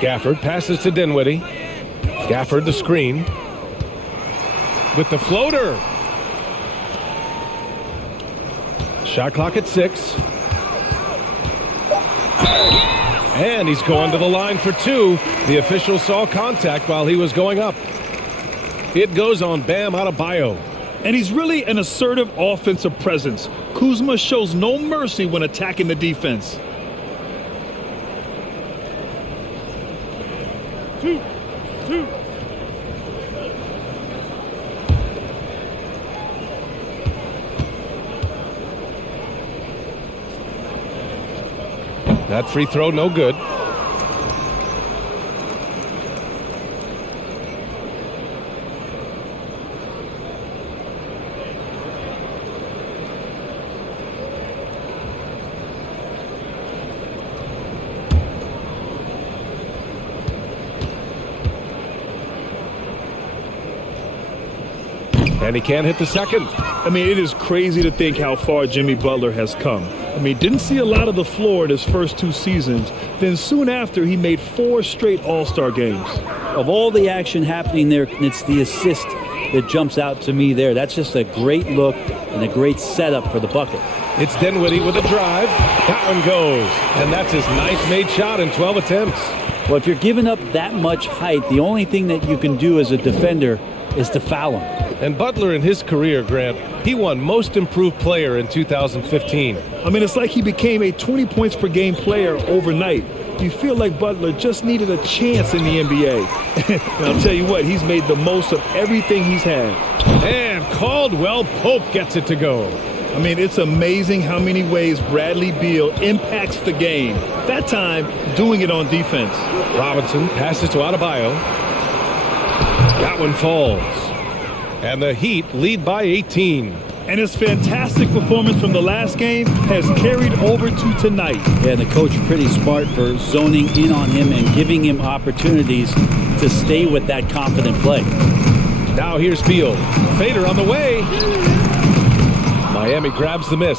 Gafford passes to Dinwiddie. Gafford the screen. With the floater. Shot clock at 6. And he's going to the line for 2. The official saw contact while he was going up. It goes on Bam Adebayo. And he's really an assertive offensive presence. Kuzma shows no mercy when attacking the defense. 2. That free throw no good. And he can't hit the second. I mean, it is crazy to think how far Jimmy Butler has come. I mean, didn't see a lot of the floor in his first 2 seasons. Then soon after, he made 4 straight All-Star games. Of all the action happening there, it's the assist that jumps out to me there. That's just a great look and a great setup for the bucket. It's Dinwiddie with a drive. That one goes. And that's his 9th made shot in 12 attempts. Well, if you're giving up that much height, the only thing that you can do as a defender is to foul him. And Butler in his career, Grant, he won Most Improved Player in 2015. I mean, it's like he became a 20 points per game player overnight. You feel like Butler just needed a chance in the NBA. And I'll tell you what, he's made the most of everything he's had. And Caldwell Pope gets it to go. I mean, it's amazing how many ways Bradley Beal impacts the game. That time, doing it on defense. Robinson passes to Adebayo. That one falls. And the Heat lead by 18. And his fantastic performance from the last game has carried over to tonight. Yeah, the coach pretty smart for zoning in on him and giving him opportunities to stay with that confident play. Now here's Beal. Fader on the way. Miami grabs the miss.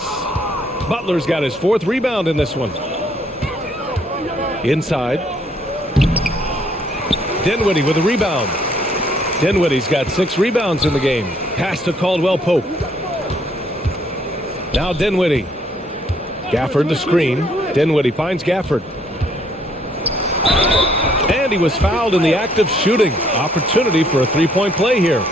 Butler's got his 4th rebound in this one. Inside. Dinwiddie with a rebound. Dinwiddie's got 6 rebounds in the game. Pass to Caldwell Pope. Now Dinwiddie. Gafford the screen. Dinwiddie finds Gafford. And he was fouled in the act of shooting. Opportunity for a 3-point play here.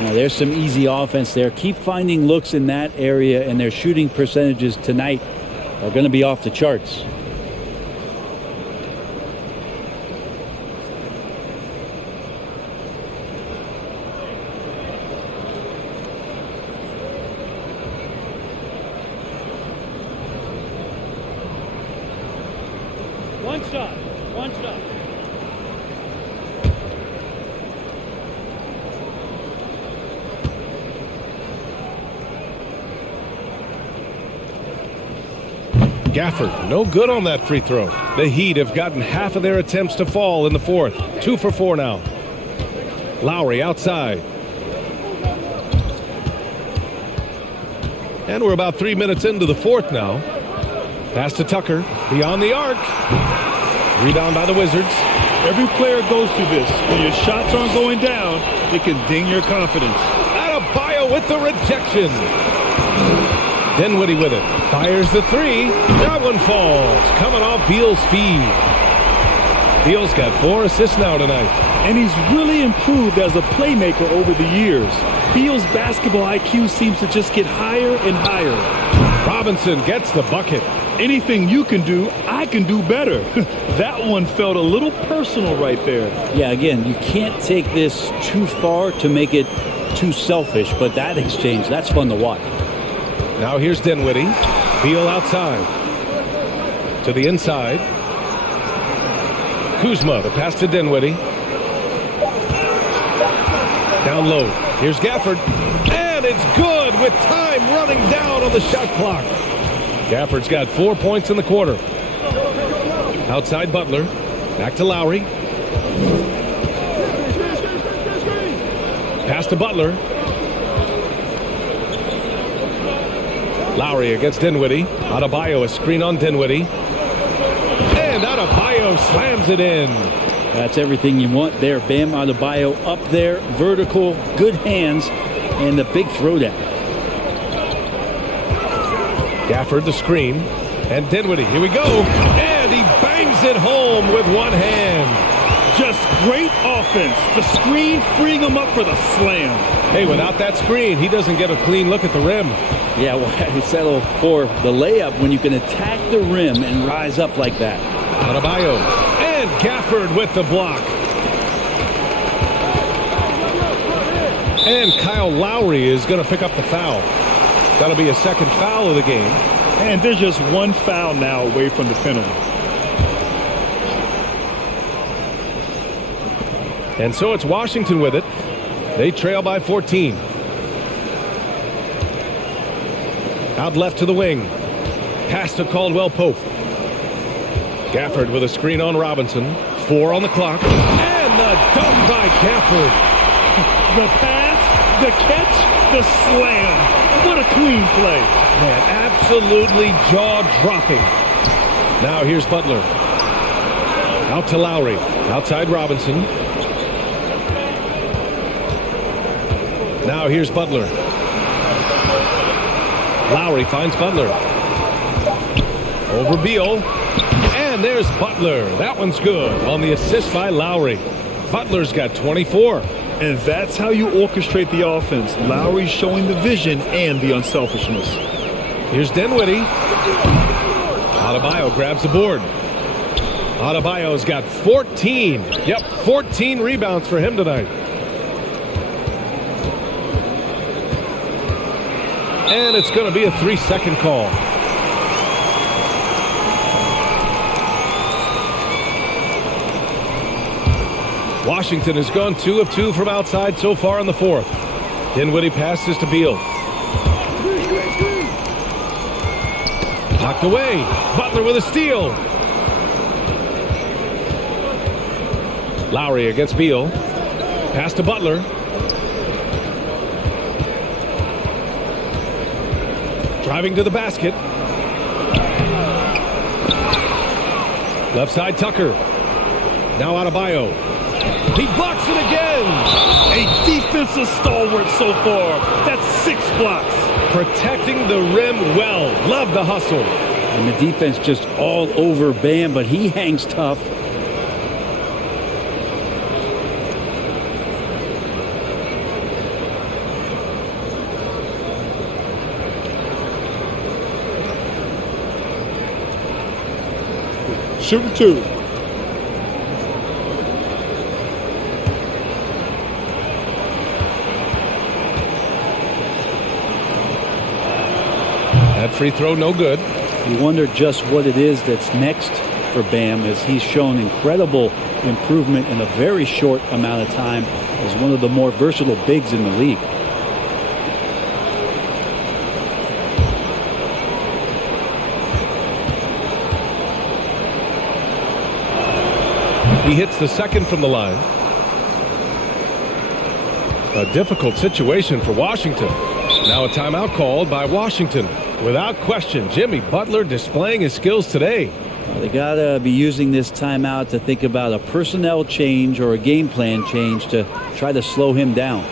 Now, there's some easy offense there. Keep finding looks in that area, and their shooting percentages tonight are going to be off the charts. One shot. Gafford, no good on that free throw. The Heat have gotten half of their attempts to fall in the 4th. 2 for 4 now. Lowry outside. And we're about 3 minutes into the 4th now. Pass to Tucker, beyond the arc. Rebound by the Wizards. Every player goes through this. When your shots aren't going down, it can ding your confidence. Adebayo with the rejection. Dinwiddie with it. Fires the 3. That one falls. Coming off Beal's feed. Beal's got 4 assists now tonight. And he's really improved as a playmaker over the years. Beal's basketball IQ seems to just get higher and higher. Robinson gets the bucket. anything you can do, I can do better. That one felt a little personal right there. Yeah, again, you can't take this too far to make it too selfish, but that exchange, that's fun to watch. Now here's Dinwiddie. Beal outside. To the inside. Kuzma, the pass to Dinwiddie. Down low. Here's Gafford. And it's good with time running down on the shot clock. Gafford's got 4 points in the quarter. Outside Butler. Back to Lowry. Pass to Butler. Lowry against Dinwiddie. Adebayo, a screen on Dinwiddie. And Adebayo slams it in. That's everything you want there. Bam Adebayo up there, vertical, good hands, and the big throwdown. Gafford the screen. And Dinwiddie, here we go. And he bangs it home with one hand. Just great offense. The screen freeing him up for the slam. Hey, without that screen, he doesn't get a clean look at the rim. Yeah, well, he settled for the layup when you can attack the rim and rise up like that. Adebayo and Gafford with the block. And Kyle Lowry is going to pick up the foul. That'll be a second foul of the game. And there's just one foul now away from the penalty. And so it's Washington with it. They trail by 14. Out left to the wing. Pass to Caldwell Pope. Gafford with a screen on Robinson. 4 on the clock. And the dunk by Gafford. The pass, the catch, the slam. What a clean play. Man, absolutely jaw-dropping. Now here's Butler. Out to Lowry. Outside Robinson. Now here's Butler. Lowry finds Butler. Over Beal. And there's Butler. That one's good on the assist by Lowry. Butler's got 24. And that's how you orchestrate the offense. Lowry showing the vision and the unselfishness. Here's Dinwiddie. Adebayo grabs the board. Adebayo's got 14. Yep, 14 rebounds for him tonight. And it's going to be a 3-second call. Washington has gone 2 of 2 from outside so far in the fourth. Dinwiddie passes to Beal. Knocked away. Butler with a steal. Lowry against Beal. Pass to Butler. Driving to the basket. Left side Tucker. Now Adebayo. He blocks it again. A defensive stalwart so far. That's 6 blocks. Protecting the rim well. Love the hustle. And the defense just all over Bam, but he hangs tough. Shooting 2. That free throw no good. You wonder just what it is that's next for Bam, as he's shown incredible improvement in a very short amount of time as one of the more versatile bigs in the league. He hits the second from the line. A difficult situation for Washington. Now a timeout called by Washington. Without question, Jimmy Butler displaying his skills today. Well, they got to be using this timeout to think about a personnel change or a game plan change to try to slow him down.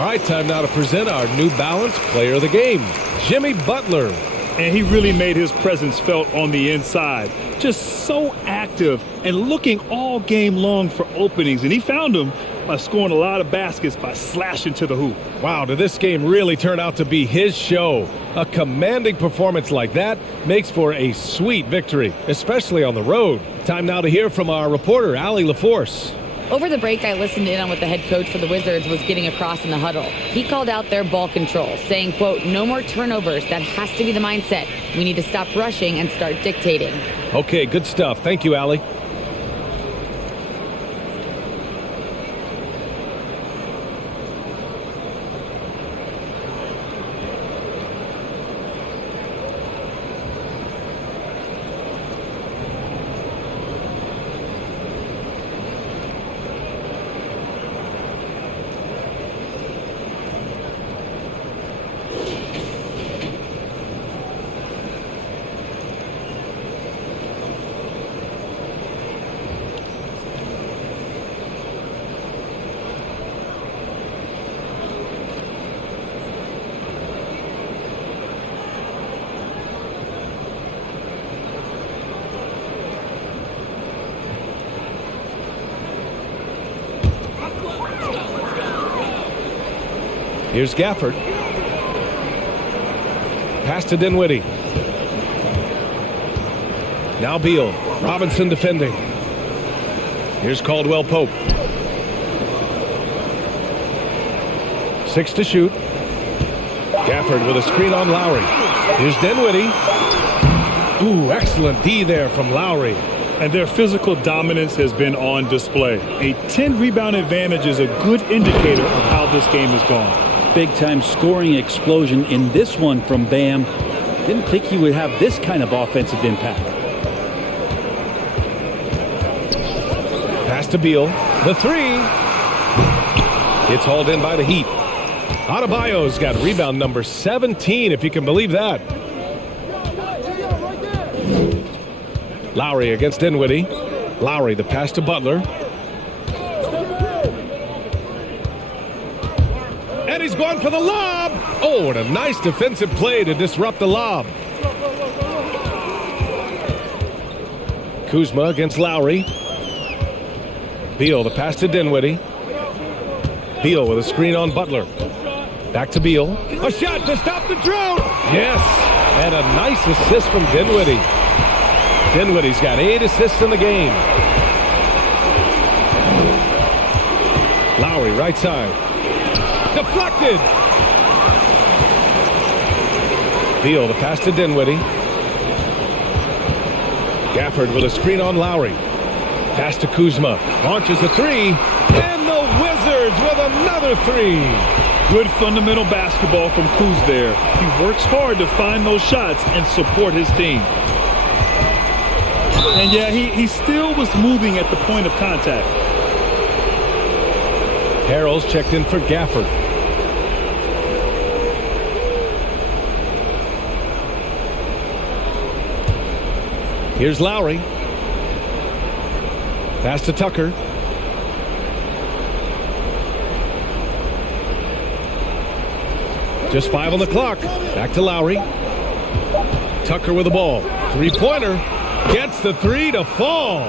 All right, time now to present our New Balance Player of the Game, Jimmy Butler. And he really made his presence felt on the inside. Just so active and looking all game long for openings. And he found them by scoring a lot of baskets by slashing to the hoop. Wow, did this game really turn out to be his show? A commanding performance like that makes for a sweet victory, especially on the road. Time now to hear from our reporter, Allie LaForce. Over the break, I listened in on what the head coach for the Wizards was getting across in the huddle. He called out their ball control, saying, quote, no more turnovers. That has to be the mindset. We need to stop rushing and start dictating. Okay, good stuff. Thank you, Allie. Here's Gafford. Pass to Dinwiddie. Now Beal. Robinson defending. Here's Caldwell Pope. 6 to shoot. Gafford with a screen on Lowry. Here's Dinwiddie. Ooh, excellent D there from Lowry. And their physical dominance has been on display. A 10-rebound advantage is a good indicator of how this game has gone. Big-time scoring explosion in this one from Bam. Didn't think he would have this kind of offensive impact. Pass to Beal. The three. It's hauled in by the Heat. Adebayo's got rebound number 17, if you can believe that. Lowry against Dinwiddie. Lowry, the pass to Butler. And he's going for the lob. Oh, what a nice defensive play to disrupt the lob. Kuzma against Lowry. Beal, the pass to Dinwiddie. Beal with a screen on Butler. Back to Beal. A shot to stop the drought. Yes, and a nice assist from Dinwiddie. Dinwiddie's got 8 assists in the game. Lowry, right side. Deflected. Beal, the pass to Dinwiddie. Gafford with a screen on Lowry. Pass to Kuzma. Launches a three. And the Wizards with another three. Good fundamental basketball from Kuz there. He works hard to find those shots and support his team. And yeah, he still was moving at the point of contact. Harrell's checked in for Gafford. Here's Lowry. Pass to Tucker. Just 5 on the clock. Back to Lowry. Tucker with the ball. Three-pointer. Gets the three to fall.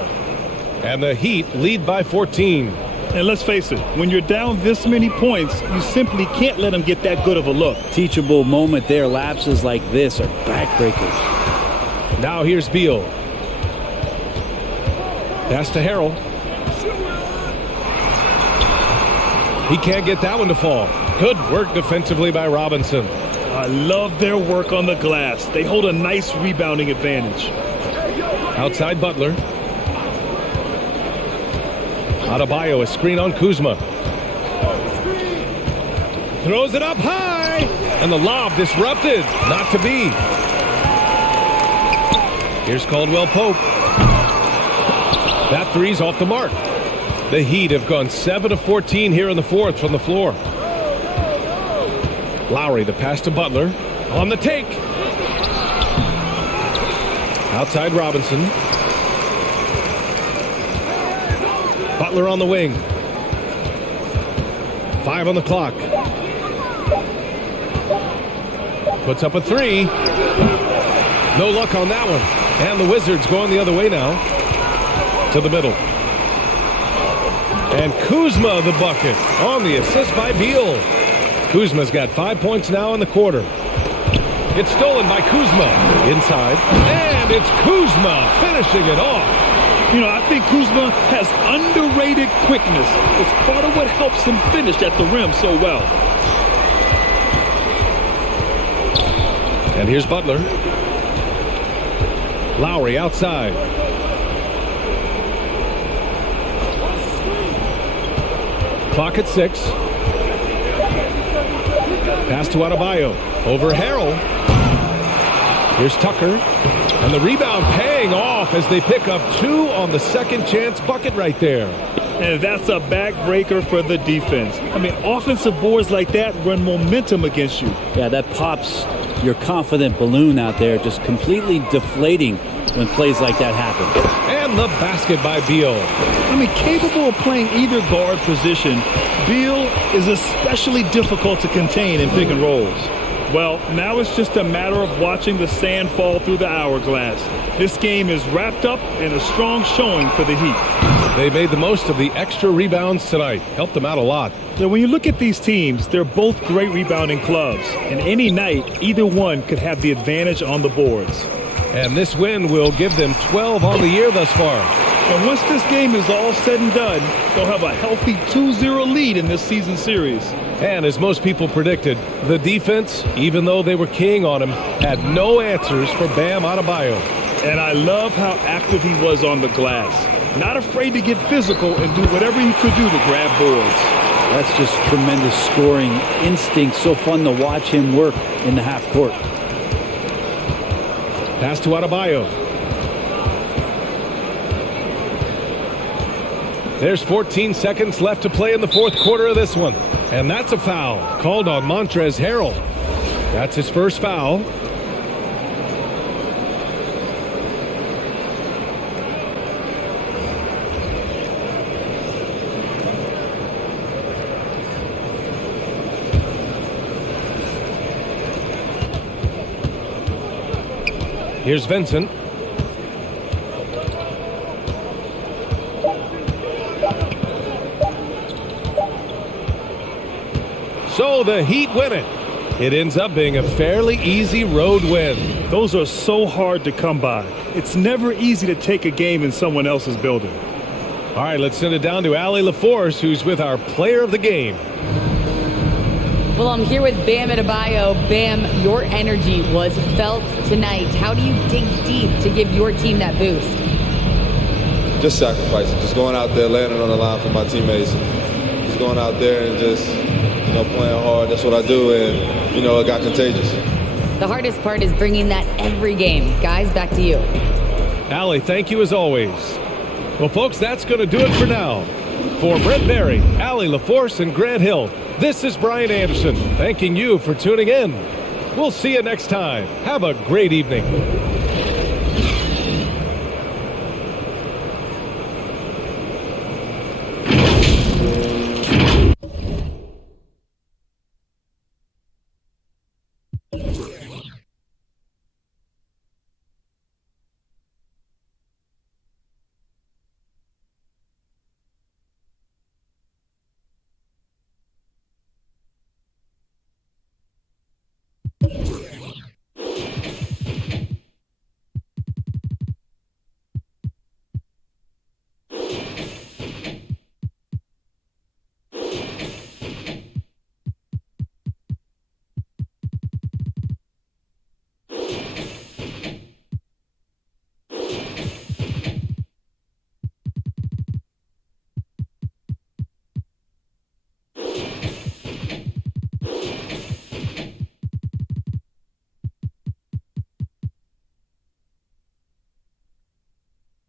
And the Heat lead by 14. And let's face it, when you're down this many points, you simply can't let them get that good of a look. Teachable moment there. Lapses like this are backbreakers. Now here's Beal. Pass to Harrell. He can't get that one to fall. Good work defensively by Robinson. I love their work on the glass. They hold a nice rebounding advantage. Outside Butler. Adebayo, a screen on Kuzma. Throws it up high. And the lob disrupted. Not to be. Here's Caldwell Pope. That three's off the mark. The Heat have gone 7 of 14 here in the fourth from the floor. Lowry, the pass to Butler. On the take. Outside Robinson. Butler on the wing. 5 on the clock. Puts up a three. No luck on that one. And the Wizards going the other way now. To the middle. And Kuzma the bucket on the assist by Beal. Kuzma's got 5 points now in the quarter. It's stolen by Kuzma. Inside. And it's Kuzma finishing it off. You know, I think Kuzma has underrated quickness. It's part of what helps him finish at the rim so well. And here's Butler. Lowry outside. Clock at 6. Pass to Adebayo. Over Harrell. Here's Tucker. And the rebound paying off as they pick up 2 on the second chance bucket right there. And that's a backbreaker for the defense. I mean, offensive boards like that run momentum against you. Yeah, that pops your confident balloon out there, just completely deflating when plays like that happen. And the basket by Beal. I mean, capable of playing either guard position, Beal is especially difficult to contain in pick and rolls. Well, now it's just a matter of watching the sand fall through the hourglass. This game is wrapped up in a strong showing for the Heat. They made the most of the extra rebounds tonight. Helped them out a lot. So when you look at these teams, they're both great rebounding clubs. And any night, either one could have the advantage on the boards. And this win will give them 12 on the year thus far. And once this game is all said and done, they'll have a healthy 2-0 lead in this season series. And as most people predicted, the defense, even though they were keying on him, had no answers for Bam Adebayo. And I love how active he was on the glass. Not afraid to get physical and do whatever he could do to grab boards. That's just tremendous scoring instinct. So fun to watch him work in the half court. Pass to Adebayo. There's 14 seconds left to play in the fourth quarter of this one. And that's a foul called on Montrezl Harrell. That's his first foul. Here's Vincent. So the Heat win it. It ends up being a fairly easy road win. Those are so hard to come by. It's never easy to take a game in someone else's building. All right, let's send it down to Allie LaForce, who's with our player of the game. Well, I'm here with Bam Adebayo. Bam, your energy was felt tonight. How do you dig deep to give your team that boost? Just sacrificing, just going out there, landing on the line for my teammates. Just going out there and just, playing hard. That's what I do, and, it got contagious. The hardest part is bringing that every game. Guys, back to you. Allie, thank you as always. Well, folks, that's going to do it for now. For Brent Barry, Allie LaForce, and Grant Hill, this is Brian Anderson, thanking you for tuning in. We'll see you next time. Have a great evening.